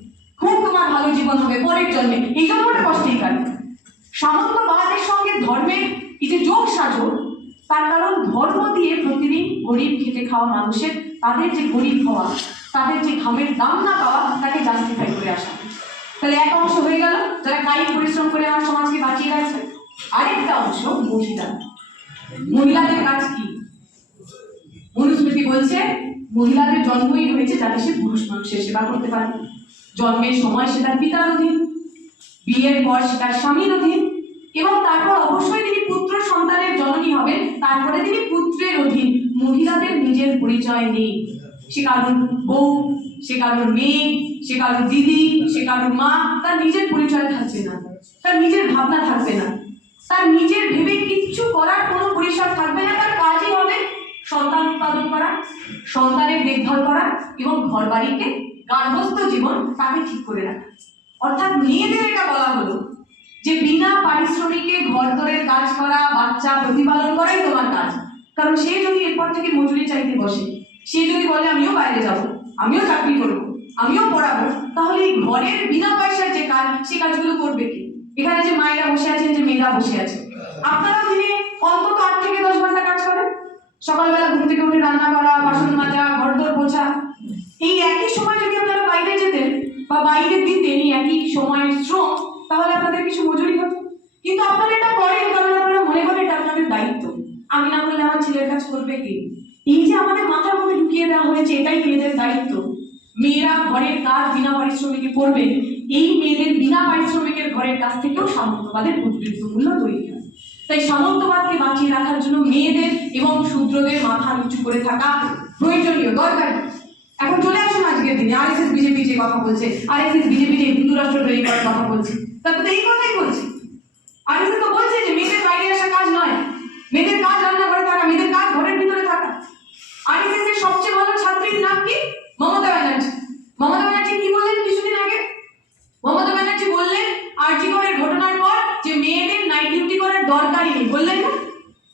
খুব তোমার ভালো জীবন হবে পরের জন্মে। এই জন্মটা কষ্টেই কাটবে। সামন্তবাদের সঙ্গে ধর্মের এই যে যোগ সাজক, তার কারণ ধর্ম দিয়ে প্রতিদিন গরিব খেটে খাওয়া মানুষের তাদের যে গরিব হওয়া, তাদের যে ঘামের দাম না পাওয়া, তাকে জাস্টিফাই করে আসা। তাহলে এক অংশ হয়ে গেল যারা কায়িক পরিশ্রম করে আমার সমাজকে বাঁচিয়ে রাখছে। আরেকটা অংশ মহিলা। মহিলাদের কাজ কি? মনুস্মৃতি বলছে মহিলাদের জন্মই হয়েছে যাতে সে পুরুষ মানুষের সেবা করতে পারে। জন্মের সময় সে তার পিতার অধীন, বিয়ের পর সে তার স্বামীর অধীন, এবং তারপর অবশ্যই তিনি পুত্র সন্তানের জননী হবেন, তারপরে তিনি পুত্রের অধীন। মহিলাদের নিজের পরিচয় নেই। সে কারোর বউ, সে কারোর মেয়ে, সে কারোর দিদি, সে কারোর মা, তার নিজের পরিচয় থাকবে না, তার নিজের ভাবনা থাকবে না, তার নিজের ভেবে কিচ্ছু করার কোনো পরিসর থাকবে না। তার কাজই হবে সন্তান উৎপাদন করা, সন্তানের দেখভাল করা এবং ঘর বাড়িকে, গার্হস্থ্য জীবন তাকে ঠিক করে রাখা। অর্থাৎ মেয়েদের এটা বলা হলো যে বিনা পারিশ্রমিকে ঘর দরের কাজ করা, বাচ্চা প্রতিপালন করাই তোমার কাজ। কারণ সে যদি এরপর থেকে মজুরি চাইতে বসে, সে যদি বলে আমিও বাইরে যাব, আমিও চাকরি করব, আমিও পড়াবো, তাহলে এই ঘরের বিনা পয়সার যে কাজ, সে কাজগুলো করবে কি? এখানে যে মায়েরা বসে আছেন, যে মেয়েরা বসে আছে, আপনারা দিনে অন্তত 8 থেকে 10 ঘন্টা কাজ করেন। সকালবেলা ঘুম থেকে উঠে রান্না করা, বাসন মাজা, ঘরদোর পোছা। এই একই সময় যদি আপনারা বাইরে যেতেন বা বাইরে দিতেন এই একই সময়ের শ্রম, তাহলে আপনাদের কিছু মজুরি হতো। কিন্তু আপনারা এটা করেন কারণ আপনারা মনে করেন এটা আপনাদের দায়িত্ব। আমি না করলে আমার ছেলের কাজ করবে কে? এই যে আমাদের মাথার মধ্যে ঢুকিয়ে দেওয়া হয়েছে এটাই মেয়েদের দায়িত্ব, মেয়েরা ঘরের কাজ বিনা পারিশ্রমিকে করবে। এই মেয়েদের বিনা পারিশ্রমিকের ঘরের কাজ থেকেও সামন্তবাদের উদ্বৃত্ত মূল্য তৈরি হয়। তাই সামন্তবাদকে বাঁচিয়ে রাখার জন্য মেয়েদের এবং শূদ্রদের মাথা নিচু করে থাকা প্রয়োজনীয়, দরকারি। এখন চলে আসুন আজকের দিনে আরএসএস বিজেপি যে কথা বলছে, আরএসএস বিজেপি যে হিন্দু রাষ্ট্র তৈরি করার কথা বলছে, তারপরে এই কথাই বলছে। আরএসএস তো বলছে যে মেয়েদের বাইরে আসা কাজ নয়, মেয়েদের কাজ রান্না করে থাকা, মেয়েদের কাজ ঘরের ভিতরে থাকা। আরএসএস এর সবচেয়ে ভালো ছাত্রীর নাম কি? মমতা ব্যানার্জি। মমতা ব্যানার্জি কি বললেন কিছুদিন আগে? মমতা ব্যানার্জি বললেন আরজি করের ঘটনার পর যে মেয়েদের নাইট ডিউটি করার দরকারই নেই, বললেন না?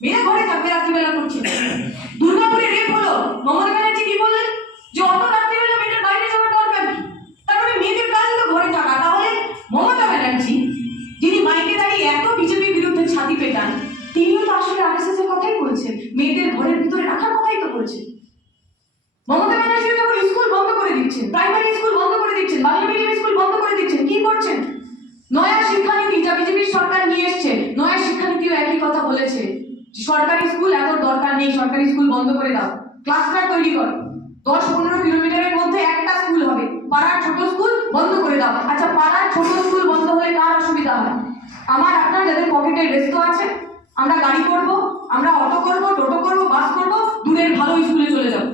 মেয়েরা ঘরে থাকবে, রাত্রিবেলা করছে। দুর্গাপুরে রেপ হলো, মমতা ব্যানার্জি কি বললেন? যে অত রাত্রিবেলা মেয়েদের বাইরে যাওয়ার দরকার কি? তারপরে মেয়েদের কাজ হলো ঘরে থাকা। তাহলে মমতা ব্যানার্জি, যিনি মাইকে দাঁড়িয়ে এত বিজেপির বিরুদ্ধে ছাতি পেটান, তিনিও তো আসলে আরএসএস এর কথাই বলছেন, মেয়েদের ঘরের ভিতরে রাখার কথাই তো বলছেন। মমতা ব্যানার্জি যখন স্কুল বন্ধ করে দিচ্ছেন, প্রাইমারি স্কুল বন্ধ করে দিচ্ছেন, বাংলা মিডিয়াম স্কুল বন্ধ করে দিচ্ছেন, কি করছেন? নয়া শিক্ষানীতি যা বিজেপির সরকার নিয়ে এসছে, নয়া শিক্ষানীতিও একই কথা বলেছে যে সরকারি স্কুল এত দরকার নেই, সরকারি স্কুল বন্ধ করে দাও, ক্লাস্টার তৈরি করো, 10-15 কিলোমিটারের মধ্যে একটা স্কুল হবে, পাড়ার ছোট স্কুল বন্ধ করে দাও। আচ্ছা, পাড়ার ছোট স্কুল বন্ধ হলে কার অসুবিধা হয়? আমার আপনার যাদের পকেটে রেস্ট আছে, আমরা গাড়ি করব, আমরা অটো করব, টোটো করব, বাস করব, দূরের ভালো স্কুলে চলে যাব।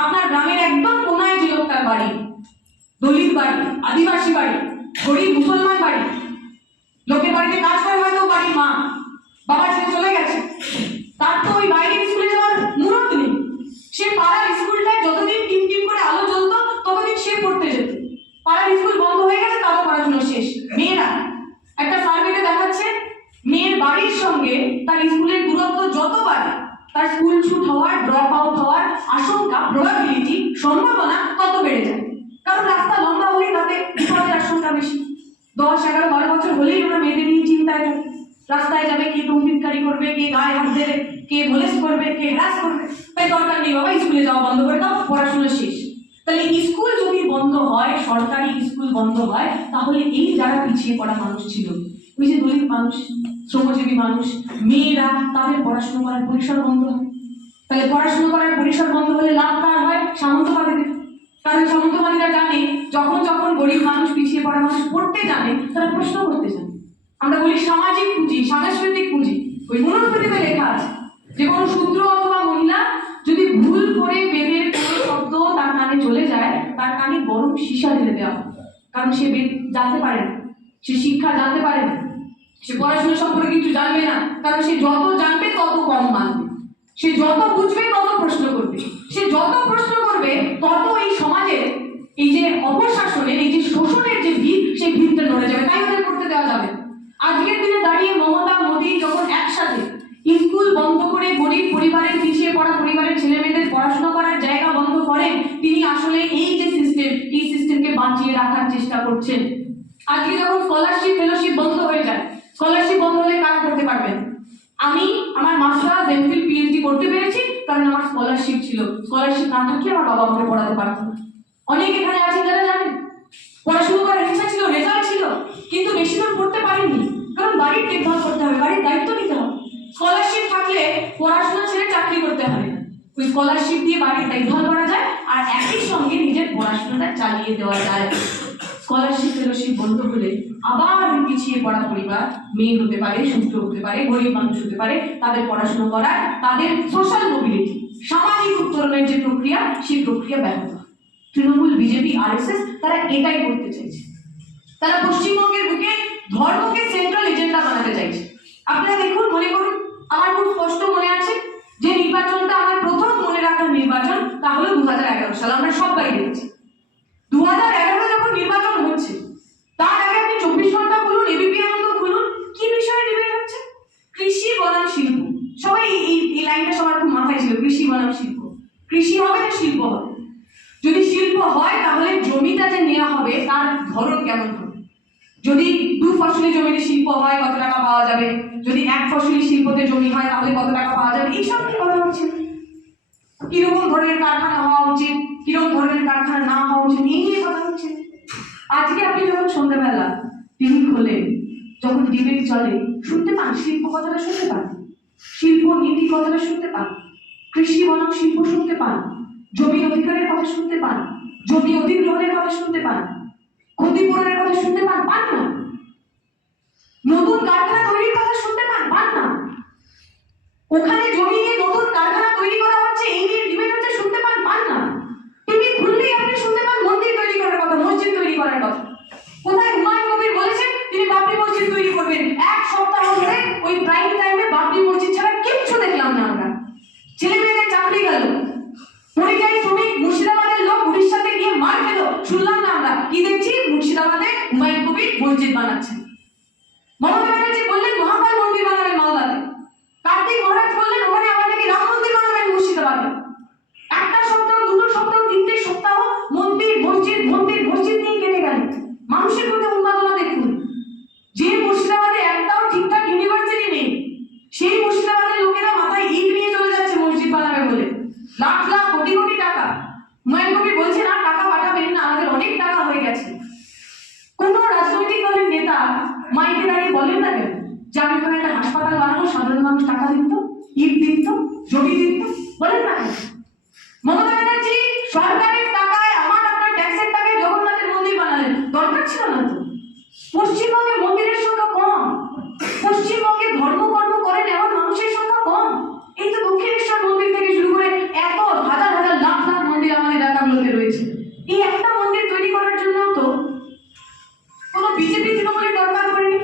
আপনার গ্রামের একদম কোনায় যে লোকটার বাড়ি, দলিত বাড়ি, আদিবাসী বাড়ি, গরিব মুসলমান বাড়ি, লোকের বাড়িতে কাজ করে হয়তো বাড়ির মা বাবা ছেড়ে চলে গেছে, তার তো ওই বাইরের স্কুলে যাওয়ার মুরত নেই। সে পাড়ার স্কুলটায় যতদিন টিম টিম করে আলো জ্বলতো ততদিন সে পড়তে যেত। পাড়ার স্কুল বন্ধ হয়ে গেছে, তারও পড়াশোনা শেষ। মেয়েরা, একটা সার্ভেতে দেখাচ্ছে মেয়ের বাড়ির সঙ্গে তার স্কুলের দূরত্ব যত বাড়ে, তার স্কুল ছুট হওয়ার, ড্রপ আউট হওয়ার আশঙ্কা, প্রবাবিলিটি, সম্ভাবনা তত বেড়ে যায়। কারণ রাস্তা লম্বা হলেই তাতে বিপদের আশঙ্কা বেশি। 10, 11, 12 বছর হলেই আমরা মেয়েদের নিয়ে চিন্তায় থাকি। রাস্তায় যাবে, কে টুঙ্গিটকারি করবে, কে গায়ে হাত দেবে, কে মোলেস্ট করবে, কে হ্রাস করবে। তাই দরকার নেই বাবা, স্কুলে যাওয়া বন্ধ করে দাও, পড়াশোনা শেষ। তাহলে স্কুল যদি বন্ধ হয়, সরকারি স্কুল বন্ধ হয়, তাহলে এই যারা পিছিয়ে পড়া মানুষ ছিল, ওই যে দলিত মানুষ, শ্রমজীবী মানুষ, মেয়েরা, তাদের পড়াশোনা করার পরিসর বন্ধ হয়। তাহলে পড়াশোনা করার পরিসর বন্ধ হলে লাভ কার হয়? সামন্তবাদীদের। কারণ সামন্তবাদীরা জানে যখন যখন গরিব মানুষ, পিছিয়ে পড়া মানুষ পড়তে জানে, তারা প্রশ্ন করতে জানে। আমরা বলি সামাজিক পুঁজি, সাংস্কৃতিক পুঁজি। ওই মনুস্মৃতিতে লেখা আছে যে কোনো শূদ্র অথবা মহিলা যদি ভুল করে বেদের কোনো শব্দ তার কানে চলে যায়, তার কানে গরম সীসা ঢেলে দেওয়া হয়। কারণ সে বেদ জানতে পারে না, সে শিক্ষা জানতে পারে না, সে পড়াশোনা সম্পর্কে কিছু জানবে না। কারণ সে যত জানবে তত কম মানবে, সে যত বুঝবে তত প্রশ্ন করবে, সে যত প্রশ্ন করবে তত এই সমাজের এই যে অপশাসনের, এই যে শোষণের যে ভিত, সেই ভিতটা নড়ে যাবে। তাই ওদের করতে দেওয়া যাবে। আজকের দিনে দাঁড়িয়ে মমতা, মোদী যখন একসাথে স্কুল বন্ধ করে গরিব পরিবারের, পিছিয়ে পড়া পরিবারের ছেলে মেয়েদের পড়াশোনা করার জায়গা বন্ধ করেন, তিনি আসলে এই যে সিস্টেম, এই সিস্টেমকে বাঁচিয়ে রাখার চেষ্টা করছেন। আজকে যখন স্কলারশিপ, ফেলোশিপ বন্ধ হয়ে যায়, স্কলারশিপ বন্ধ হলে কারা করতে পারবেন? আমি আমার মাস্টার্স, এমফিল, পিএইচডি করতে পেরেছি কারণ আমার স্কলারশিপ ছিল, স্কলারশিপ না থাকলে আমার বাবা আমাকে পড়াতে পারতো না। অনেক এখানে আছেন যারা জানেন পড়াশোনা করার ইচ্ছা ছিল, রেজাল্ট ছিল, কিন্তু বেশি দূর পড়তে পারেননি, কারণ বাড়ির দেখভাল করতে হবে, বাড়ির দায়িত্ব নিতে হবে। স্কলারশিপ থাকলে পড়াশোনা ছেড়ে চাকরি করতে হবে না, ওই স্কলারশিপ দিয়ে বাড়ির দেখভাল করা যায় আর একই সঙ্গে নিজের পড়াশোনাটা চালিয়ে দেওয়া যায়। স্কলারশিপ ফেলোশিপ বন্ধ হলে আবার পিছিয়ে পড়া পরিবার, মেয়ে হতে পারে, শূদ্র হতে পারে, গরিব মানুষ হতে পারে, তাদের পড়াশোনা করার, তাদের সোশ্যাল মোবিলিটি, সামাজিক উত্তরণের যে প্রক্রিয়া, সেই প্রক্রিয়া ব্যাহত হয়। তৃণমূল, বিজেপি, আরএসএস তারা এটাই করতে চাইছে। তারা পশ্চিমবঙ্গের বুকে ধর্মকে সেন্ট্রাল এজেন্ডা বানাতে চাইছে। আপনারা দেখুন, মনে করুন, আমার খুব স্পষ্ট মনে আছে যে নির্বাচনটা আমার প্রথম মনে রাখার নির্বাচন, তা হলো 2011 সাল। আমরা সবাই দেখেছি 2011 যখন নির্বাচন হচ্ছে, তার আগে আপনি 24 ঘন্টা খুলুন, এবিপি আনন্দ খুলুন, কি বিষয়ে ডিবেট হচ্ছে? কৃষি বনাম শিল্প। সবাই এই লাইনটা সবার খুব মাথায় ছিল, কৃষি বনাম শিল্প। কৃষি হবে না শিল্প হবে? যদি শিল্প হয় তাহলে জমিটা যে নেওয়া হবে তার ধরন কেমন হবে? যদি দু ফসলি জমিতে শিল্প হয় কত টাকা পাওয়া যাবে, যদি এক ফসলি শিল্পতে জমি হয় তাহলে কত টাকা পাওয়া যাবে, এইসব নিয়ে কথা হচ্ছে। কিরকম ধরনের কারখানা হওয়া উচিত, কিরকম ধরনের কারখানা না হওয়া উচিত, এই নিয়ে কথা হচ্ছে। আজকে আপনি যখন সন্ধ্যাবেলা টিভি খোলেন, যখন ডিবেট চলে, শুনতে পান শিল্প কথাটা, শুনতে পান শিল্প নীতি কথাটা, শুনতে পান কৃষি বনাম শিল্প শুনতে পান, জমি অধিকারের কথা শুনতে পান, জমি অধিগ্রহণের কথা শুনতে পান, ক্ষতিপূরণের কথা শুনতে পান? পান না। নতুন কারখানা তৈরির কথা শুনতে পান? পান না। ওখানে জমি নিয়ে নতুন কারখানা তৈরি করা হচ্ছে, এই নিয়ে ডিবেট হচ্ছে, শুনতে পান? পান না। টিভি খুললেই আপনি শুনতে পান মন্দির তৈরি করার কথা, মসজিদ তৈরি করার কথা। কোথায় হুমায়ুন কবির বলেছেন তিনি বাবরি মসজিদ তৈরি করবেন? এক সপ্তাহ ধরে ওই প্রাইম টাইমে বাবরি মসজিদ ছাড়া কিচ্ছু দেখলাম না আমরা। ছেলে মেয়েদের চাকরি গেল, পরিযায়ী শ্রমিক মুর্শিদাবাদের লোক উড়িষ্যাতে গিয়ে মার খেল, শুনলাম না আমরা। কি দেখছি? মুর্শিদাবাদে হুমায়ুন কবির মসজিদ বানাচ্ছেন। মমতা ব্যানার্জি বললেন মহাকাল মন্দির বানাবেন মালদাতে। কার্তিক মহারাজ বললেন ওখানে আবার নাকি রাম মন্দির বানাবেন মুর্শিদাবাদে। একটা সপ্তাহ, দুটো সপ্তাহ, তিনটে সপ্তাহ মন্দির মসজিদ মন্দির মসজিদ নিয়ে কেটে গেল। মানুষের মধ্যে উন্মাদনা দেখুন। যে মুর্শিদাবাদে একটাও ঠিকঠাক ইউনিভার্সিটি নেই, সেই মুর্শিদাবাদের লোকেরা মাথায় ইট নিয়ে চলে যাচ্ছে মসজিদ বানাবে বলে, লাখ লাখ কোটি কোটি টাকা। হুমায়ুন কবির বলছে না টাকা পাঠাবেন না, আমাদের অনেক টাকা হয়ে গেছে। কোন রাজনৈতিক দলের নেতা মাইকে দাঁড়িয়ে বলেন না কেন যে আমি ওখানে একটা হাসপাতাল বানাবো, সাধারণ মানুষ টাকা দিত, ইট দিত, জমি দিত? বলেন না কেন? মমতা ব্যানার্জি সরকারের টাকায়, আমার আপনার ট্যাক্সের টাকায় জগন্নাথের মন্দির বানালেন, দরকার ছিল না তো? পশ্চিমবঙ্গে মন্দিরের সংখ্যা কম, পশ্চিমবঙ্গে ধর্মকর্ম করেন এমন মানুষের সংখ্যা কম। এই তো দক্ষিণেশ্বর মন্দির থেকে শুরু করে এত হাজার হাজার লাখ লাখ মন্দির আমাদের এলাকাগুলোতে রয়েছে। এই একটা মন্দির তৈরি করার জন্য তো কোনো বিজেপি তৃণমূলের দরকার পড়েনি,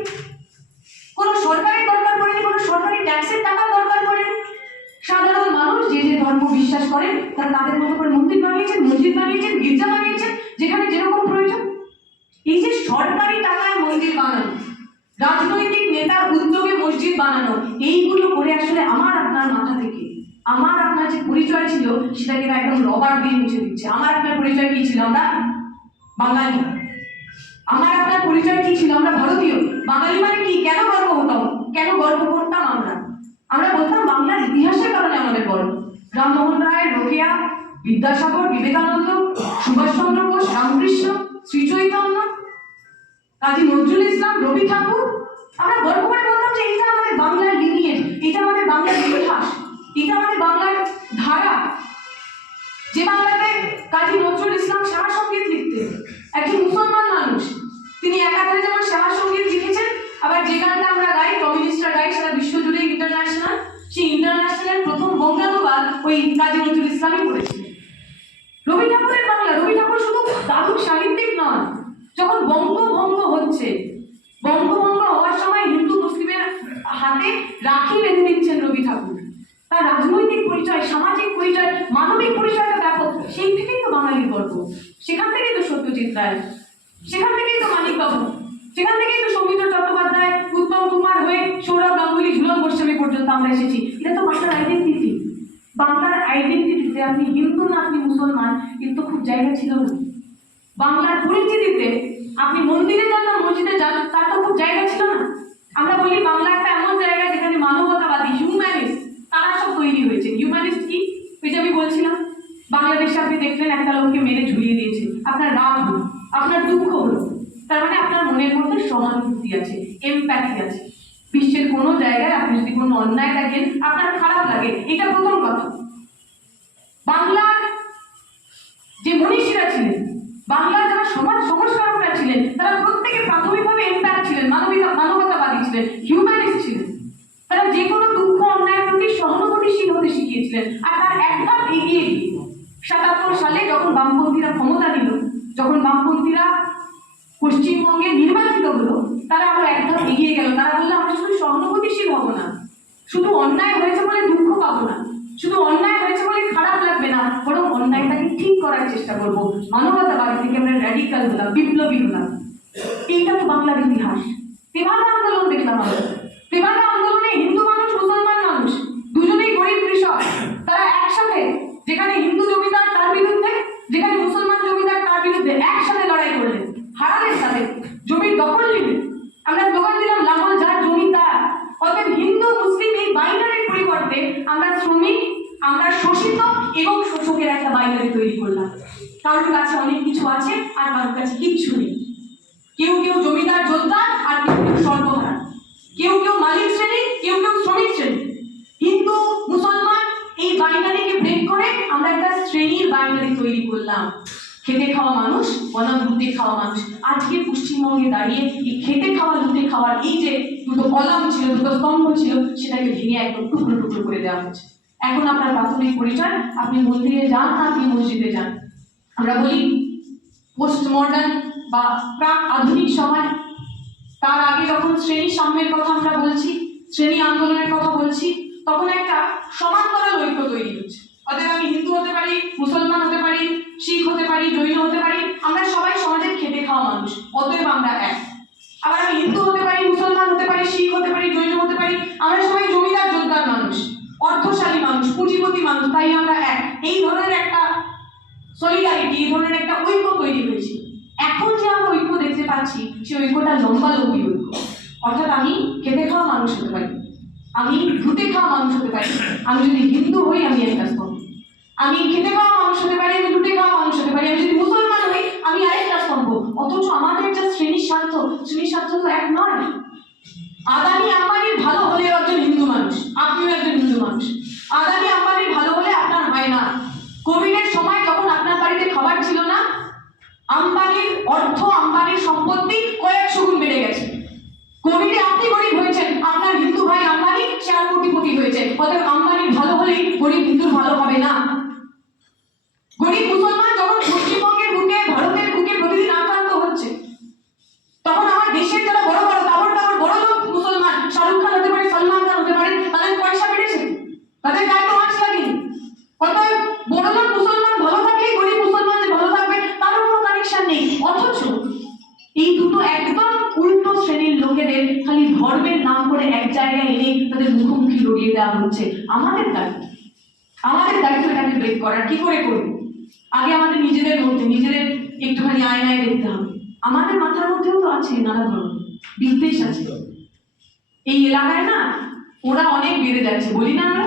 কোনো সরকারের দরকার পড়েনি, কোনো সরকারি ট্যাক্সের টাকার দরকার পড়েনি। সাধারণ মানুষ যে যে ধর্ম বিশ্বাস করেন তারা তাদের মতো করে মন্দির বানিয়েছেন, মসজিদ বানিয়েছেন, গির্জা বানিয়েছেন, যেখানে যেরকম প্রয়োজন। এই যে সরকারি টাকায় মন্দির বানানো, রাজনৈতিক নেতার উদ্যোগে মসজিদ বানানো, এইগুলো করে আসলে আমার আপনার মাথা থেকে আমার আপনার যে পরিচয় ছিল সেটাকে একদম রবার দিয়ে মুছে দিচ্ছে। আমার আপনার পরিচয় কি ছিল? আমরা বাঙালি। আমার আপনার পরিচয় কি ছিল? আমরা ভারতীয়। বাঙালি মানে কি? কেন গর্ব হতাম, কেন গর্ব করতাম? আমরা বলতাম বাংলার ইতিহাসের কারণে আমাদের গর্ব। রামমোহন রায়, রোকেয়া, বিদ্যাসাগর, বিবেকানন্দ, সুভাষচন্দ্র বোস, রামকৃষ্ণ, শ্রী চৈতন্য, কাজী নজরুল ইসলাম, রবি ঠাকুর। আমরা গর্ব করে বলতাম যে এটা আমাদের বাংলার লিনিয়েজ, এটা আমাদের বাংলার ইতিহাস, এটা আমাদের বাংলার ধারা। যে বাংলাতে কাজী নজরুল ইসলাম শ্যামা সঙ্গীত লিখতেন, একজন মুসলমান মানুষ, তিনি একাধারে যেমন শ্যামা সঙ্গীত লিখেছেন, আবার যে গানটা আমরা গাই, কমিউনিস্টরা গাই, সারা বিশ্বজুড়ে ইন্টারন্যাশনাল, সেই ইন্টারন্যাশনালের প্রথম বঙ্গানুবাদ ওই কাজী নজরুল ইসলামই করেছিলেন। রবি ঠাকুরের বাংলা, রবি ঠাকুর শুধু দারুণ সাহিত্যিক নন, যখন বঙ্গভঙ্গ হচ্ছে, বঙ্গভঙ্গ হওয়ার সময় হিন্দু মুসলিমের হাতে রাখি বেঁধে দিচ্ছেন রবি ঠাকুর। তার রাজনৈতিক পরিচয়, সামাজিক পরিচয়, মানবিক পরিচয়টা ব্যাপক। সেই থেকেই তো বাঙালির গর্ব, সেখান থেকেই তো সত্যজিৎ রায়, সেখান থেকেই তো মানিক বাবু, সেখান থেকেই তো সৌমিত্র চট্টোপাধ্যায়, উত্তম কুমার হয়ে সৌরভ গাঙ্গুলি, ঝুলন গোস্বামী পর্যন্ত আমরা এসেছি। এটা তো বাংলার আইডেন্টিটি। বাংলার আইডেন্টিটিতে আপনি হিন্দু না আপনি মুসলমান, এর তো খুব জায়গা ছিল না। বাংলার পরিচিতিতে আপনি মন্দিরে যান না মসজিদে যান, তার তো খুব জায়গা ছিল না। আমরা বলি বাংলা একটা এমন জায়গা যেখানে মানবতাবাদী, হিউম্যানিস্ট, তারা সব তৈরি হয়েছে। হিউম্যানিস্ট কি? আছে, এমপ্যাথি আছে। বিশ্বের কোনো জায়গায় আপনি যদি কোনো অন্যায় দেখেন আপনার খারাপ লাগে, এটা প্রথম কথা। বাংলার যে মনীষীরা ছিলেন, বাংলার যারা সমাজ সংস্কারকরা ছিলেন, তারা প্রত্যেকে প্রাথমিকভাবে এমপ্যাথ ছিলেন, মানবতাবাদী ছিলেন, হিউম্যানিস্ট ছিলেন। তারা যে কোনো দুঃখ অন্যায়ের প্রতি সহানুভূতিশীল হতে শিখিয়েছিলেন। আর তার এক ধাপ এগিয়ে গিয়ে ৭৭ সালে যখন বামপন্থীরা ক্ষমতা নিল, যখন বামপন্থীরা পশ্চিমবঙ্গে নির্বাচিত হলো, তারা আরো এক ধাপ এগিয়ে গেল। তারা বললো আমরা শুধু সহানুভূতিশীল হব না, শুধু অন্যায় হয়েছে বলে দুঃখ পাবো না, শুধু অন্যায় হয়েছে বলে খারাপ লাগবে না, বরং অন্যায়টাকে ঠিক করার চেষ্টা করবো। মানবতাবাদী থেকে আমরা র্যাডিক্যাল হলাম, বিপ্লবী হলাম। এইটা তো বাংলার ইতিহাস। তেভাগা আন্দোলন দেখলাম আমরা। তেভাগা আন্দোলনে হিন্দু মানুষ, মুসলমান মানুষ দুজনেই গরিব কৃষক, তারা একসাথে, যেখানে হিন্দু জমিদার তার বিরুদ্ধে, যেখানে মুসলমান জমিদার তার বিরুদ্ধে, একসাথে লড়াই করলেন, হারালেন তাদের জমির দখল নিলেন। আমরা স্লোগান দিলাম লাঙ্গল যার জমি তার। অতএব হিন্দু মুসলিম এই বাইনারির পরিবর্তে আমরা শ্রমিক, আমরা শোষিত এবং শোষকের একটা বাইনারি তৈরি করলাম। কারোর কাছে অনেক কিছু আছে আর কারোর কাছে কিচ্ছু নেই। কেউ কেউ জমিদার যোদ্ধা আর কেউ কেউ সর্বহারা, কেউ কেউ মালিক শ্রেণী, কেউ কেউ শ্রমিক শ্রেণী। হিন্দু মুসলমান এই বাইনারিকে ব্রেক করে আমরা একটা শ্রেণীর বাইনারি তৈরি করলাম। খেটে খাওয়া মানুষ বনাম লুটে খাওয়া মানুষ। আজকে পশ্চিমবঙ্গে দাঁড়িয়ে এই খেটে খাওয়া লুটে খাওয়ার এই যে দুটো কলাম ছিল, দুটো স্তম্ভ ছিল, সেটাকে ভেঙে একদম টুকরো টুকরো করে দেওয়া হচ্ছে। এখন আপনার প্রাথমিক পরিচয়, আপনি মন্দিরে যান, আপনি মসজিদে যান। আমরা বলি পোস্ট মডার্ন বা প্রাক আধুনিক সময়, তার আগে যখন শ্রেণী সাম্যের কথা আমরা বলছি, শ্রেণী আন্দোলনের কথা বলছি, তখন একটা সমান্তরাল ঐক্য তৈরি হচ্ছে। অতএব আমি হিন্দু হতে পারি, মুসলমান হতে পারি, শিখ হতে পারি, জৈন হতে পারি, আমরা সবাই সমাজের খেটে খাওয়া মানুষ, অতএব আমরা এক। আবার আমি হিন্দু হতে পারি, মুসলমান হতে পারি, শিখ হতে পারি, জৈন হতে পারি, আমরা সবাই জমিদার যোদ্ধার মানুষ, অর্থশালী মানুষ, পুঁজিপতি মানুষ, তাই আমরা এক। এই ধরনের একটা সলিডারিটি, এই ধরনের একটা ঐক্য তৈরি হয়েছে। এখন যে আমরা ঐক্য দেখতে পাচ্ছি, সেই ঐক্যটা লম্বালম্বী ঐক্য। অর্থাৎ আমি খেটে খাওয়া মানুষ হতে পারি, আমি লুটে খাওয়া মানুষ হতে পারি। আমি যদি হিন্দু হই আমি একটা স্তম্ভ, আমি খেটে খাওয়া মানুষ হতে পারি, আমি লুটে খাওয়া মানুষ হতে পারি। আমি যদি মুসলমান হই আমি আরেকটা স্তম্ভ। অথচ আমাদের যা শ্রেণীর স্বার্থ, শ্রেণীর স্বার্থ তো এক নয়। আদানি আম্বানির ভালো হলে একজন হিন্দু মানুষ, আপনিও একজন হিন্দু মানুষ। আদানি আম্বানির ভালো হলে আপনার হয় না। কোভিডের সময় যখন আপনার বাড়িতে খাবার ছিল না, আম্বানির অর্থ, আম্বানির সম্পত্তি কয়েকশো গুণ বেড়ে গেছে। কোভিডে আপনি গরিব হয়েছেন, আপনার হিন্দু ভাই আম্বানি 4 কোটিপতি হয়েছে। অতএব আম্বানির ভালো হলেই গরিব হিন্দুর ভালো হবে না। গরিব মুসলমান যখন পশ্চিমবঙ্গের বুকে, ভারতের বুকে প্রতিদিন আক্রান্ত হচ্ছে, তখন আমার দেশের যারা বড় বড় তাবড় তাবড় বড় লোক মুসলমান, শাহরুখ খান হতে পারে, সলমান খান হতে পারে, তাদের পয়সা বেড়েছে, তাদের গায়ে তো মাছ লাগেনি। অতএব বড় লোক মুসলমান ভালো থাকলেই গরিব মুসলমান যে ভালো থাকবে তারও কোনো কানেকশন নেই। অথচ এই দুটো একদম উল্টো শ্রেণীর লোকেদের খালি ধর্মের নাম করে এক জায়গায় এনে তাদের মুখোমুখি লড়িয়ে দেওয়া হচ্ছে। আমাদের দায়িত্ব এটাকে ব্রেক করার। কি করে করব? আগে আমাদের নিজেদের মধ্যে নিজেদের একটুখানি আয়নায় দেখতে হবে। আমাদের মাথার মধ্যেও তো আছে নানা ধরনের বিদ্বেষ আছে। এই এলাকায় না ওরা অনেক বেড়ে যাচ্ছে, বলি না আমরা,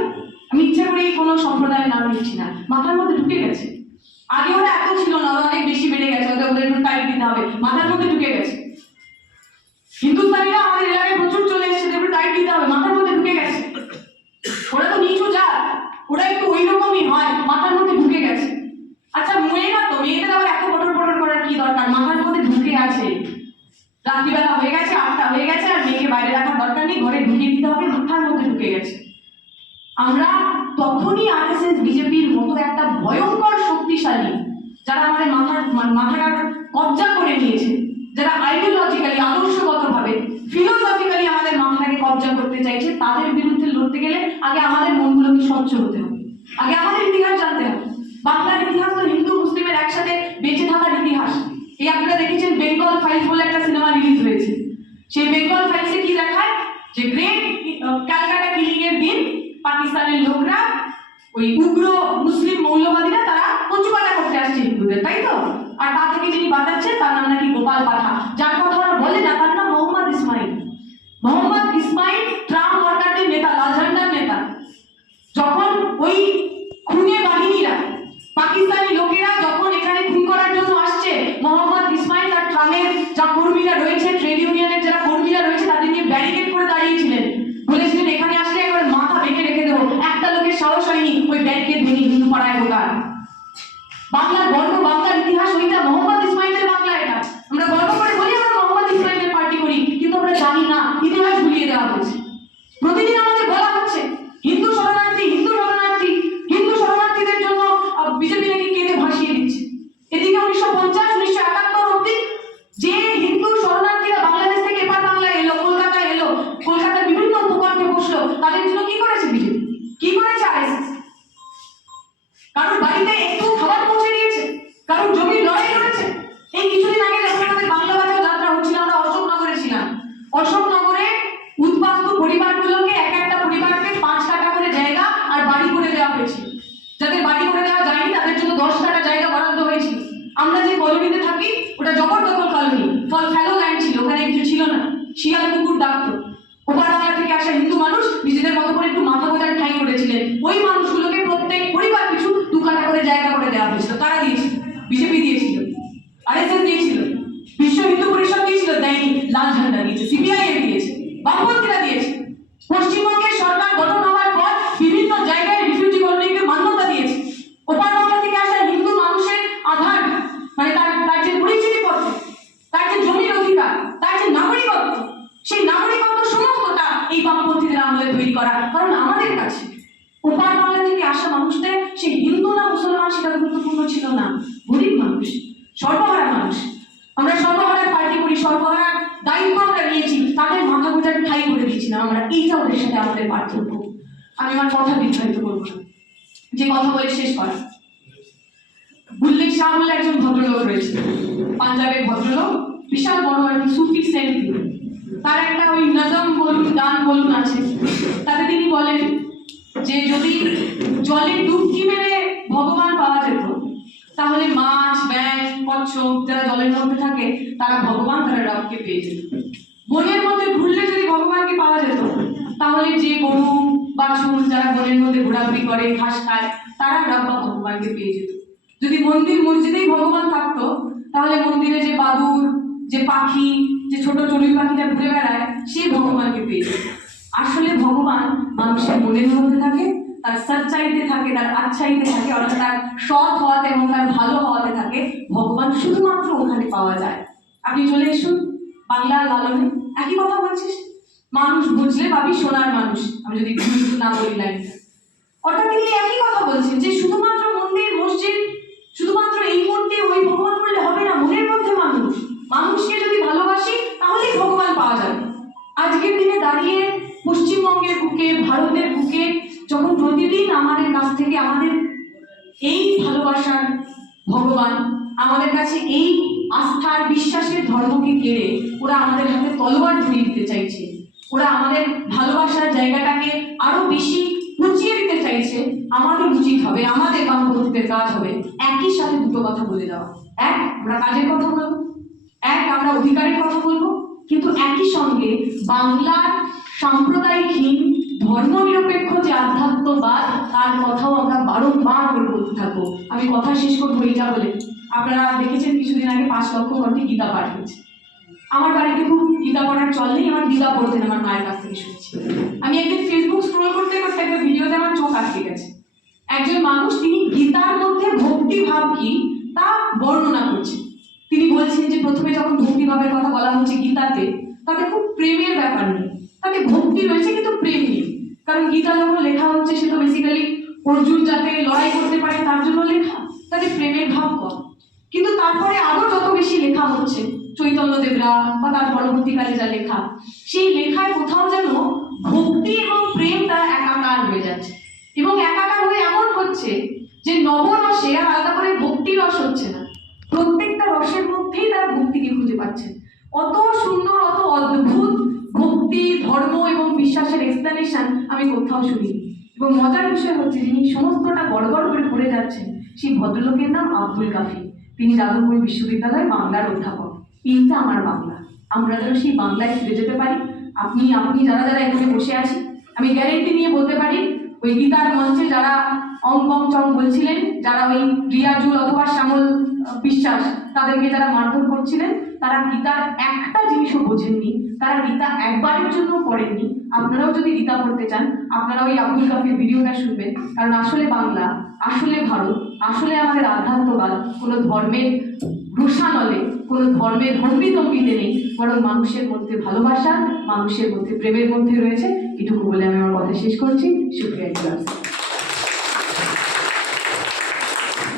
আমি ইচ্ছা করে কোনো সম্প্রদায়ের নাম নিচ্ছি না, মাথার মধ্যে ঢুকে গেছে। আগে ওরা এত ছিল না, ওরা অনেক বেশি বেড়ে গেছে, ওদের একটু টাইট দিতে হবে, মাথার মধ্যে ঢুকে গেছে। হিন্দুস্তানিরা আমাদের এলাকায় প্রচুর চলে এসেছে, একটু টাইট দিতে হবে, মাথার মধ্যে ঢুকে গেছে। ওরা তো নিচু জাত, ওরা একটু ওই রকমই হয়, মাথার মধ্যে ঢুকে গেছে। আচ্ছা মেয়েরা তো, মেয়েদের আবার এত পটর পটর করার কি দরকার? মাথার মধ্যে ঢুকে আছে, রাত্রিবেলা হয়ে গেছে, 8টা হয়ে গেছে, আর মেয়েকে বাইরে রাখার দরকার নেই, ঘরে ঢুকিয়ে দিতে হবে, মাথার মধ্যে ঢুকে গেছে। আমরা তখনই আরএসএস বিজেপির মতো একটা ভয়ঙ্কর শক্তিশালী, যারা আমাদের মাথাটা কবজা করে নিয়েছে, যারা আইডিওলজিক্যালি, আদর্শগতভাবে, ফিলোসফিক্যালি আমাদের মাথাটাকে কবজা করতে চাইছে, তাদের বিরুদ্ধে লড়তে গেলে আগে আমাদের মনগুলোকে স্বচ্ছ হতে হবে, আগে আমাদের ইতিহাস জানতে হবে। বাংলার ইতিহাস তো হিন্দু মুসলিমের একসাথে বেঁচে থাকার ইতিহাস। এই আপনারা দেখেছেন বেঙ্গল ফাইলস বলে একটা সিনেমা রিলিজ হয়েছে। সেই বেঙ্গল ফাইলসে কি দেখায়, যে গ্রেট ক্যালকাটা কিলিং এর দিন পাকিস্তানের লোকরা, ওই উগ্র মুসলিম মৌলবাদীরা, তারা কচুকাটা করতে আসছে হিন্দুদের, তাই তো? আর তা থেকে যিনি বাঁচাচ্ছে তার নাম নাকি গোপাল পাঠা, যার কথা ওরা বলে না, তার নাম মোহাম্মদ ইসমাইল। মোহাম্মদ ইসমাইল ট্রাম ওয়ার্কারদের নেতা, লাল ঝান্ডার নেতা। যখন ওই খুনে বাহিনীরা, পাকিস্তানি লোকেরা যখন এখানে খুন করার জন্য আসছে, মোহাম্মদ ইসমাইল আর ট্রামের যা কর্মীরা রয়েছে, ট্রেড ইউনিয়নের যারা কর্মীরা কুকুর ডাকতো। ওপার বাংলা থেকে আসা হিন্দু মানুষ নিজেদের মতো করে একটু মাথা গোজার ঠাঁই করেছিলেন। ওই মানুষগুলোকে প্রত্যেক পরিবার পিছু 2 কাঠা করে জায়গা করে দেওয়া হয়েছিল। কারা দিয়েছিল? বিজেপি দিয়েছিল, আরএসএস দিয়েছিল, বিশ্ব হিন্দু পরিষদ দিয়েছিল, দেয়নি। লাল ঝান্ডা দিয়েছে, সিপিআইএম দিয়েছে, বামপন্থীরা দিয়েছে। পশ্চিমবঙ্গের সরকার গঠন হওয়ার পর বিভিন্ন জায়গায় রিফিউজি কলোনিকে মান্যতা দিয়েছে। ওপার বাংলা থেকে আসা হিন্দু মানুষের আধার, মানে তার যে পরিচয়পত্র, তার যে জমির অধিকার, তার যে নাগরিকত্ব, সেই নাগরিকত্ব সমস্তটা এই বামপন্থীদের আমলে তৈরি করা। কারণ আমাদের কাছে ওপার বাংলা থেকে আসা মানুষদের সেই হিন্দু না মুসলমান সেটা গুরুত্বপূর্ণ ছিল না। গরিব মানুষ, সর্বহারা মানুষ, আমরা সর্বহারার পার্টি করি, সর্বহারার দায়িত্ব আমরা নিয়েছি, তাদের মাথা গোজার ঠাই করে দিয়েছিলাম আমরা। এইটা ওদের সাথে আমাদের পার্থক্য। আমি আমার কথা বিস্তারিত করবো না, যে কথা বলে শেষ করা। বুল্লে শাহ বলে একজন ভদ্রলোক রয়েছে, পাঞ্জাবের ভদ্রলোক, বিশাল বড় একজন সুফি সেন্ট। তার একটা ওই নজম বলুন, গান বলুন আছে, তাতে তিনি বলেন যে যদি জলে ডুবকি মেরে ভগবান পাওয়া যেত, তাহলে মাছ, ব্যাঙ, কচ্ছপ যারা জলের মধ্যে থাকে তারা ভগবান, তারা রবকে পেয়ে যেত। বনের মধ্যে ঘুরলে যদি ভগবানকে পাওয়া যেত, তাহলে যে গরু বাছুর যারা বনের মধ্যে ঘোরাঘুরি করে, ঘাস খায়, তারা রব বা ভগবানকে পেয়ে যেত। যদি মন্দির মসজিদেই ভগবান থাকতো, তাহলে মন্দিরে যে বাদুর, যে পাখি, যে ছোট চড়ুই পাখিটা ঘুরে বেড়ায়, সে ভগবানকে পেয়ে যেত। আসলে ভগবান মানুষের মনের মধ্যে থাকে, তার সচ্চাইতে থাকে, তার আচ্ছাইতে থাকে, অর্থাৎ তার সৎ হওয়াতে এবং তার ভালো হওয়াতে থাকে। ভগবান শুধুমাত্র ওখানে পাওয়া যায়। আপনি চলে এসুন বাংলার লালনে, একই কথা বলছিস, মানুষ বুঝলে পাবি সোনার মানুষ। আমি যদি না বলি লাইনটা, অর্থাৎ তিনি একই কথা বলছেন যে শুধুমাত্র মন্দির মসজিদ, শুধুমাত্র এই মূর্তি ওই ভগবান বললে হবে না। মনের মধ্যে মানুষ, মানুষকে যদি ভালোবাসি তাহলেই ভগবান পাওয়া যাবে। আজকের দিনে দাঁড়িয়ে পশ্চিমবঙ্গের বুকে, ভারতের বুকে, যখন প্রতিদিন আমাদের কাছ থেকে আমাদের এই ভালোবাসার ভগবান, আমাদের কাছে এই আস্থার বিশ্বাসের ধর্মকে কেড়ে ওরা আমাদের হাতে তলোয়ার ধরিয়ে দিতে চাইছে, ওরা আমাদের ভালোবাসার জায়গাটাকে আরো বেশি উঁচিয়ে দিতে চাইছে, আমাদের উচিত হবে, আমাদের বামপন্থীদের কাজ হবে একই সাথে দুটো কথা বলে দেওয়া। এক, আমরা কাজের কথা বলবো, এক, আমরা অধিকারের কথা বলবো, কিন্তু একই সঙ্গে বাংলার সাম্প্রদায়িকহীন ধর্মনিরপেক্ষ যে আধ্যাত্মবাদ, তার কথাও আমরা বারংবার করে বলতে থাকবো। আমি কথা শেষ করবো এইটা বলে, আপনারা দেখেছেন কিছুদিন আগে 5 লক্ষ কণ্ঠে গীতা পাঠ হয়েছে। আমার বাড়িতে খুব গীতা পড়ার চল নেই, আমার দিদা পড়তেন, আমার মায়ের কাছ থেকে শুনছি। আমি একদিন ফেসবুক স্ক্রল করতে করতে একটা ভিডিওতে আমার চোখ আটকে গেছে। একজন মানুষ, তিনি গীতার মধ্যে ভক্তি ভাব কি তা বর্ণনা করছেন। তিনি বলছেন যে প্রথমে যখন ভক্তি ভাবের কথা বলা হচ্ছে গীতাতে, তাতে খুব প্রেমের ব্যাপার নেই, তাতে ভক্তি রয়েছে কিন্তু প্রেম নেই। কারণ গীতা যখন লেখা হচ্ছে সে তো বেসিক্যালি অর্জুন যাতে লড়াই করতে পারে তার জন্য লেখা, তাতে প্রেমের ভাব কম। কিন্তু তারপরে আরো যত বেশি লেখা হচ্ছে, চৈতন্য দেবরা বা তার পরবর্তীকালে যা লেখা, সেই লেখায় কোথাও যেন ভক্তি এবং প্রেম তারা একাকার হয়ে যাচ্ছে। এবং একাকার হয়ে এমন হচ্ছে যে নবরসে আর আলাদা করে ভক্তি রস হচ্ছে না, প্রত্যেকটা রসের মধ্যেই তারা ভক্তিকে খুঁজে পাচ্ছেন। অত সুন্দর, অত অদ্ভুত ভক্তি, ধর্ম এবং বিশ্বাসের এক্সপ্লেনেশন আমি কোথাও শুনিনি। এবং মজার বিষয় হচ্ছে, যিনি সমস্তটা গড়গড় করে পড়ে যাচ্ছেন, সেই ভদ্রলোকের নাম আব্দুল কাফি। তিনি যাদবপুর বিশ্ববিদ্যালয় বাংলার অধ্যাপক। এইটা আমার বাংলা, আমরা যেন সেই বাংলায় ফিরে যেতে পারি। আপনি যারা যারা এখানে বসে আছি, আমি গ্যারেন্টি নিয়ে বলতে পারি, ওই গীতার মঞ্চে যারা অং বং চং বলছিলেন, যারা ওই রিয়াজুল অথবা শ্যামল বিশ্বাস তাদেরকে যারা মারধর করছিলেন, তারা গীতার একটা জিনিসও বোঝেননি, তারা গীতা একবারের জন্য পড়েননি। আপনারাও যদি গীতা পড়তে চান, আপনারা ওই আব্দুল কাফির ভিডিওটা শুনবেন। কারণ আসলে বাংলা, আসলে ভারত, আসলে আমাদের আধ্যাত্মবাদ কোনো ধর্মের রোষানলে, কোনো ধর্মের হম্বিতম্বিতে নেই, বরং মানুষের মধ্যে ভালোবাসা, মানুষের মধ্যে প্রেমের মধ্যে রয়েছে। এটুকু বলে আমি আমার কথা শেষ করছি। শুক্রিয়া।